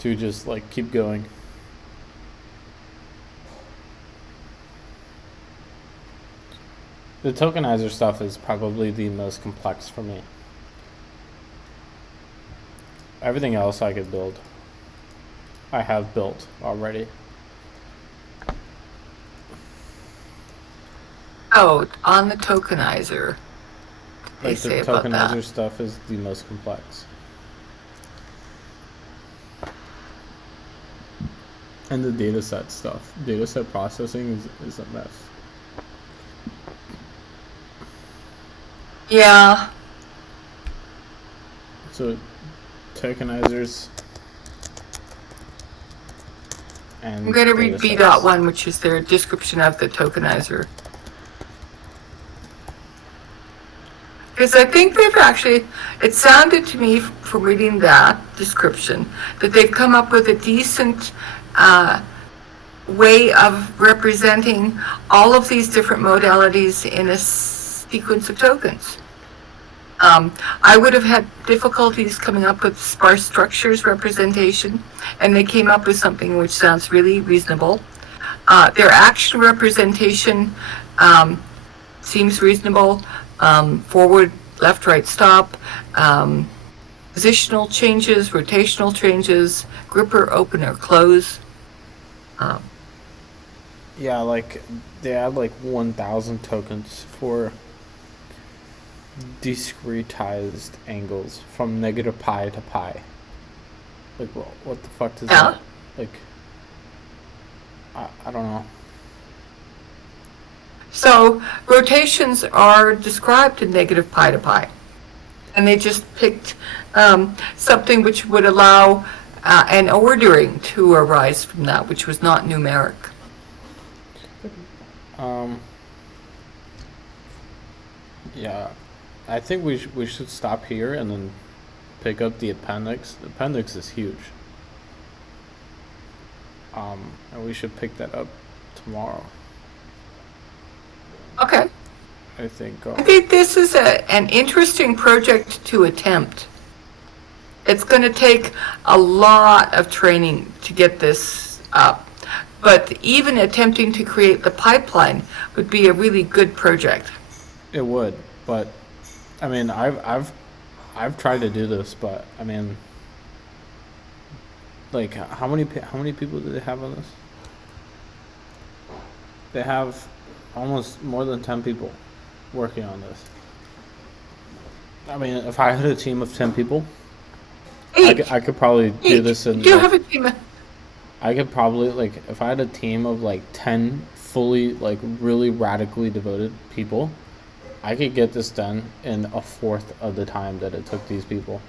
to just like keep going. The tokenizer stuff is probably the most complex for me. Everything else I could build. I have built already. Oh, on the tokenizer. They Like the say about that. tokenizer stuff is the most complex. And the dataset stuff. Dataset processing is a mess. Yeah. So tokenizers and I'm going to read datasets. B.1, which is their description of the tokenizer. Because I think they've actually, it sounded to me from reading that description that they've come up with a decent way of representing all of these different modalities in a sequence of tokens. I would have had difficulties coming up with sparse structures representation, and they came up with something which sounds really reasonable. Their action representation seems reasonable. Forward, left, right, stop, positional changes, rotational changes, gripper, open or close. Yeah, like they had like 1,000 tokens for discretized angles from negative pi to pi. Like, well, what the fuck does that? Like, I don't know. So rotations are described in negative pi to pi. And they just picked something which would allow an ordering to arise from that, which was not numeric. Yeah, I think we should stop here and then pick up the appendix. The appendix is huge. And we should pick that up tomorrow. Okay. I think. I think this is an interesting project to attempt. It's going to take a lot of training to get this up. But even attempting to create the pipeline would be a really good project. It would, but I mean, I've tried to do this, but I mean, like how many people do they have on this? They have almost more than 10 people working on this. I mean, if I had a team of 10 people, I could probably do this in. Do you have a team? I could probably, like, if I had a team of like 10 fully, like, really radically devoted people, I could get this done in a fourth of the time that it took these people.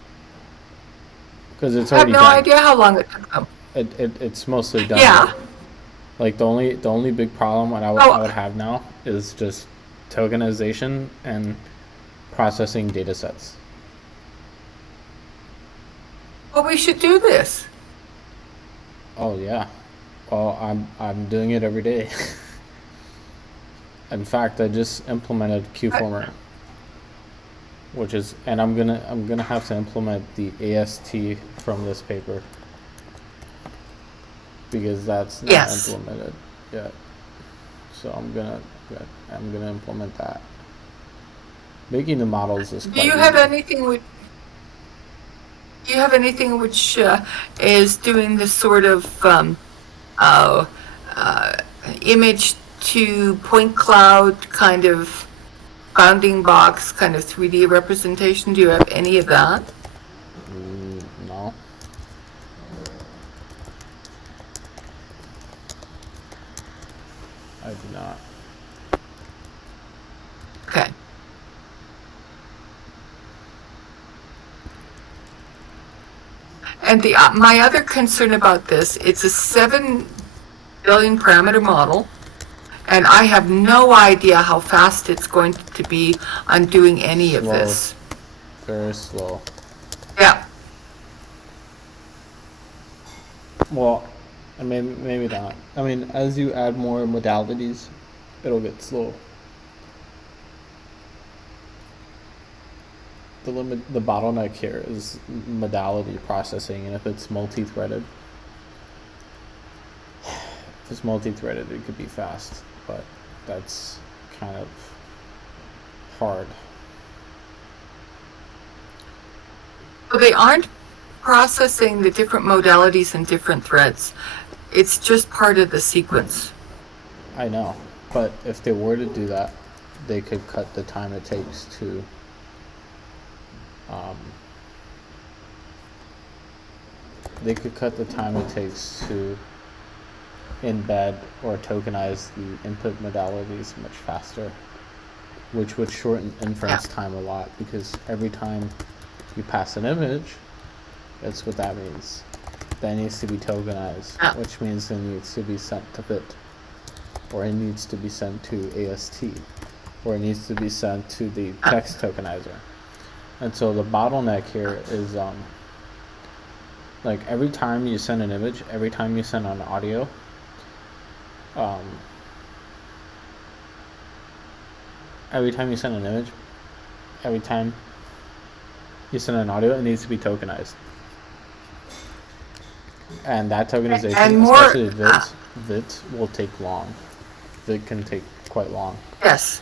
Because it's I have already no done. idea how long it took them. It's mostly done. Yeah. Like the only big problem I would have now is just tokenization and processing data sets. Well, we should do this. Oh yeah. Well, I'm doing it every day. In fact, I just implemented QFormer, which is, and I'm gonna have to implement the AST from this paper because that's not implemented yet. So I'm gonna implement that. Making the models is quite Do you have anything which is doing this sort of image to point cloud kind of bounding box kind of 3D representation? Do you have any of that? No. I do not. Okay. And my other concern about this, it's a 7 billion parameter model, and I have no idea how fast it's going to be on doing any of this. Very slow. Yeah. Well, I mean, maybe not. I mean, as you add more modalities, it'll get slow. The bottleneck here is modality processing, and if it's multi-threaded, it could be fast, but that's kind of hard. So they aren't processing the different modalities in different threads. It's just part of the sequence. I know, but if they were to do that, they could cut the time it takes to embed or tokenize the input modalities much faster, which would shorten inference time a lot, because every time you pass an image, that's what that means. That needs to be tokenized, which means it needs to be sent to bit, or it needs to be sent to AST, or it needs to be sent to the text tokenizer. And so the bottleneck here is like every time you send an image, every time you send an audio, every time you send an image, every time you send an audio, it needs to be tokenized. And that tokenization, especially VIT will take long. VIT can take quite long. Yes.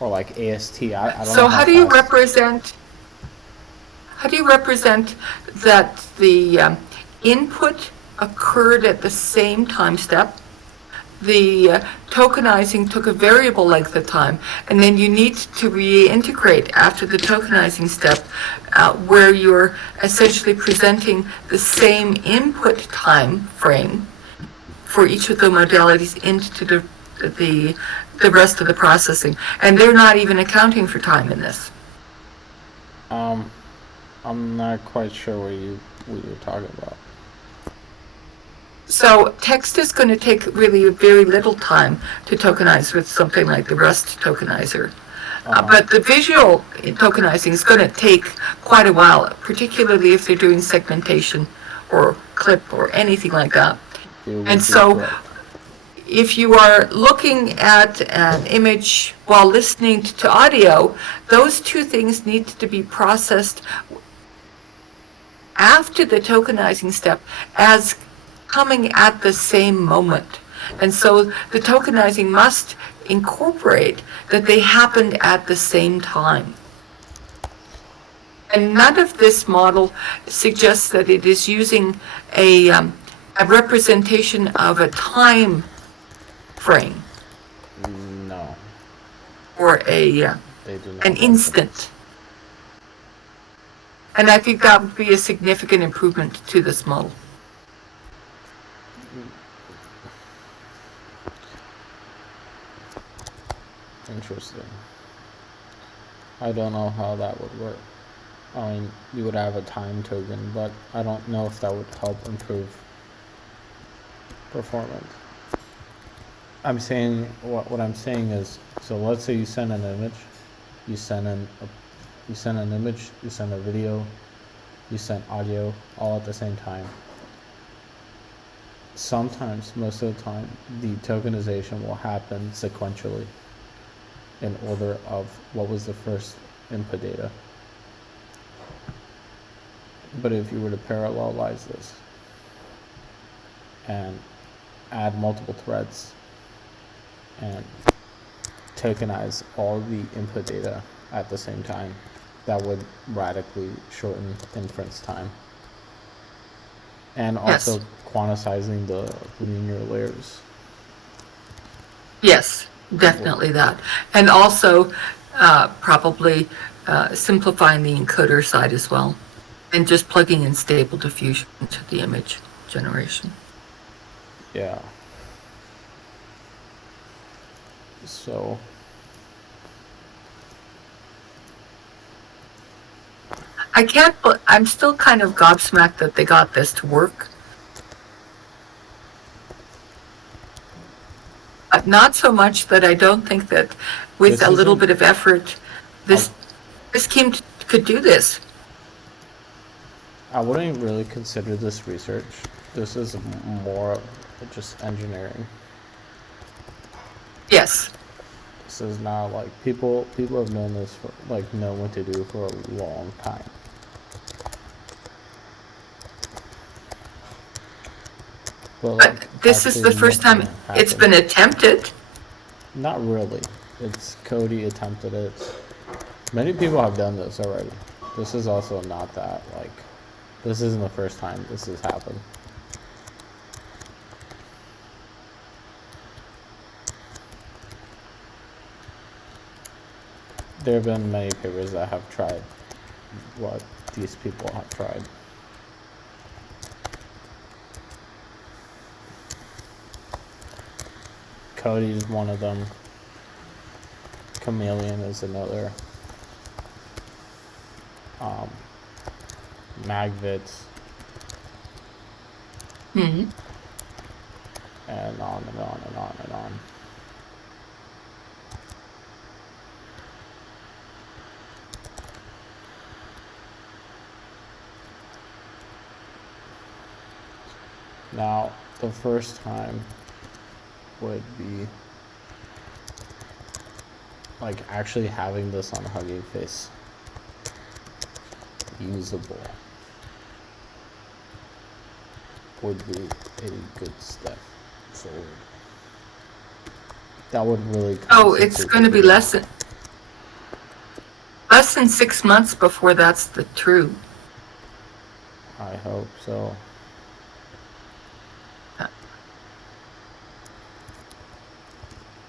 Or like AST, I don't know. So how do you represent that the input occurred at the same time step? The tokenizing took a variable length of time, and then you need to reintegrate after the tokenizing step, where you're essentially presenting the same input time frame for each of the modalities into the rest of the processing, and they're not even accounting for time in this. I'm not quite sure what you're talking about. So text is going to take really very little time to tokenize with something like the Rust tokenizer. But the visual tokenizing is going to take quite a while, particularly if they're doing segmentation or clip or anything like that. And so if you are looking at an image while listening to audio, those two things need to be processed after the tokenizing step as coming at the same moment. And so the tokenizing must incorporate that they happened at the same time. And none of this model suggests that it is using a representation of a time frame No, or they do not. an have instant. And I think that would be a significant improvement to this model. that. Interesting. I don't know how that would work. I mean, you would have a time token, but I don't know if that would help improve performance. I'm saying, what I'm saying is, so let's say you send an image, you send an image, you send a video, you send audio, all at the same time. Sometimes, most of the time, the tokenization will happen sequentially in order of what was the first input data. But if you were to parallelize this and add multiple threads and tokenize all the input data at the same time, that would radically shorten inference time. And also quantizing the linear layers. Yes, definitely that. And also probably simplifying the encoder side as well. And just plugging in stable diffusion to the image generation. Yeah. So I'm still kind of gobsmacked that they got this to work. But not so much that I don't think that with a little bit of effort, this team could do this. I wouldn't really consider this research. This is more just engineering. Yes. This is not like people have known this for, like, know what to do for a long time. But this is the first time it's been attempted. Not really. It's Cody attempted it. Many people have done this already. This is also not that, like, this isn't the first time this has happened. There have been many papers that have tried what these people have tried. Cody is one of them. Chameleon is another. Magvits. Mm-hmm. And on and on and on and on. Now, the first time would be like actually having this on Hugging Face usable would be a good step forward. That would really it's going to be less than 6 months before that's the true. I hope so.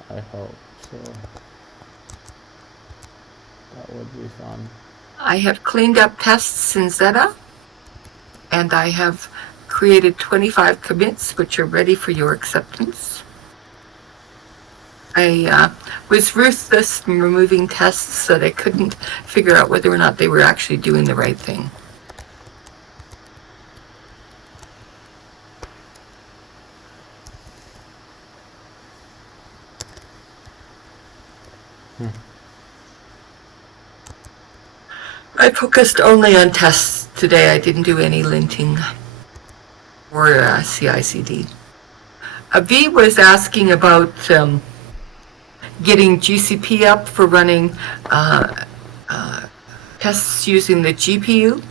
I hope so. That would be fun. I have cleaned up tests in Zeta, and I have created 25 commits, which are ready for your acceptance. I was ruthless in removing tests that I couldn't figure out whether or not they were actually doing the right thing. I focused only on tests today. I didn't do any linting or CI/CD. V was asking about getting GCP up for running tests using the GPU.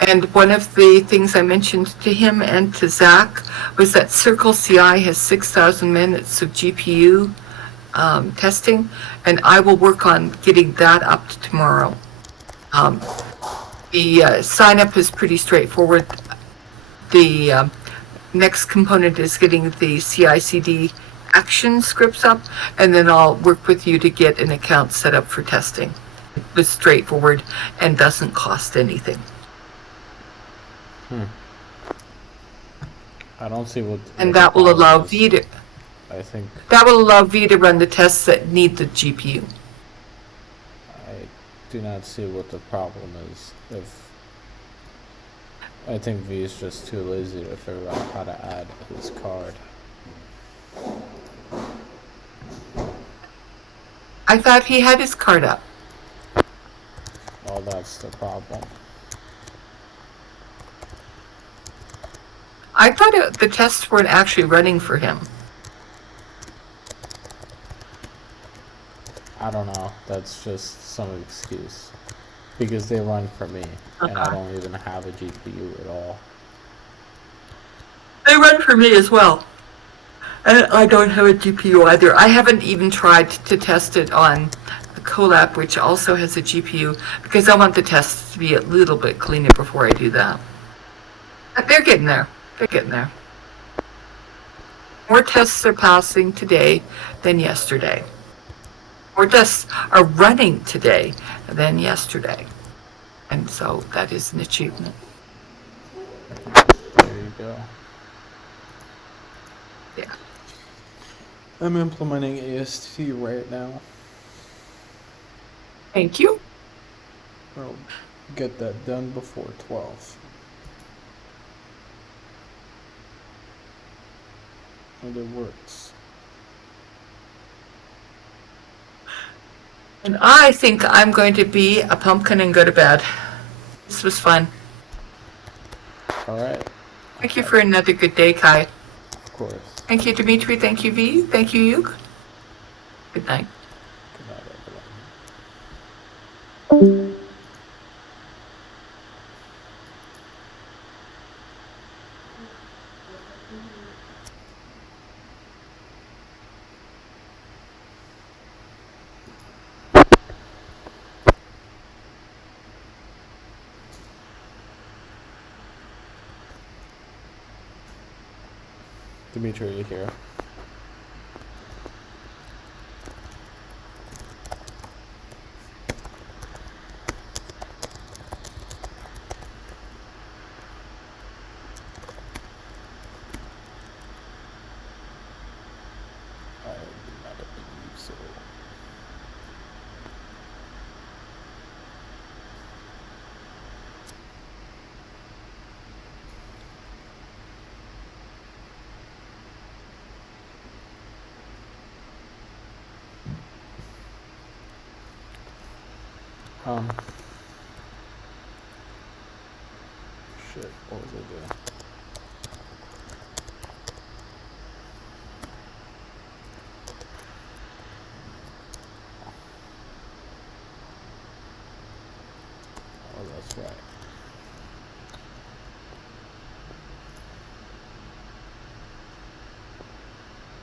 And one of the things I mentioned to him and to Zach was that Circle CI has 6,000 minutes of GPU testing, and I will work on getting that up tomorrow. The sign up is pretty straightforward. The next component is getting the CI/CD action scripts up, and then I'll work with you to get an account set up for testing. It's straightforward and doesn't cost anything. I don't see what. And that will allow V to. I think. That will allow V to run the tests that need the GPU. I do not see what the problem is. I think V is just too lazy to figure out how to add his card. I thought he had his card up. Well, that's the problem. I thought the tests weren't actually running for him. I don't know. That's just some excuse. Because they run for me, and I don't even have a GPU at all. They run for me as well. And I don't have a GPU either. I haven't even tried to test it on the Colab, which also has a GPU, because I want the tests to be a little bit cleaner before I do that. But they're getting there. They're getting there. More tests are passing today than yesterday. More tests are running today than yesterday. And so that is an achievement. There you go. Yeah. I'm implementing AST right now. Thank you. I'll get that done before 12. And it works. And I think I'm going to be a pumpkin and go to bed. This was fun. All right. Thank you for another good day, Kai. Of course. Thank you, Dimitri. Thank you, V. Thank you, Yuk. Good night. Good night, everyone. Dimitri, are you here? I do not believe so. Shit, what was I doing? Oh, that's right.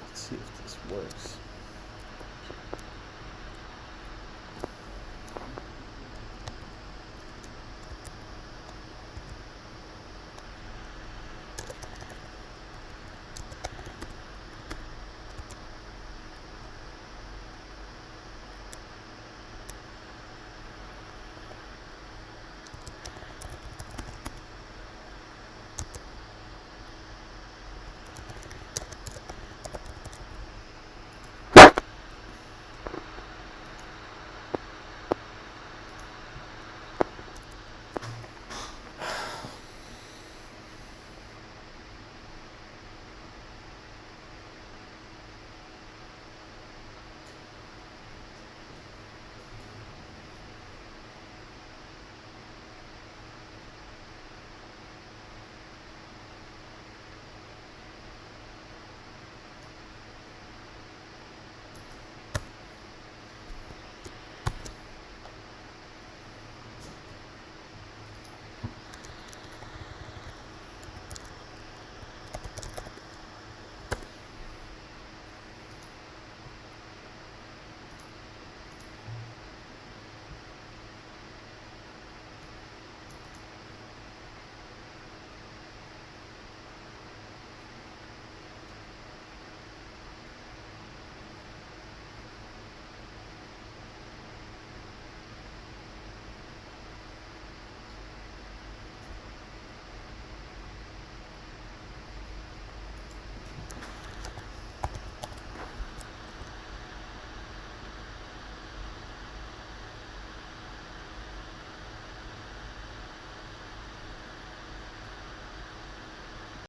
Let's see if this works.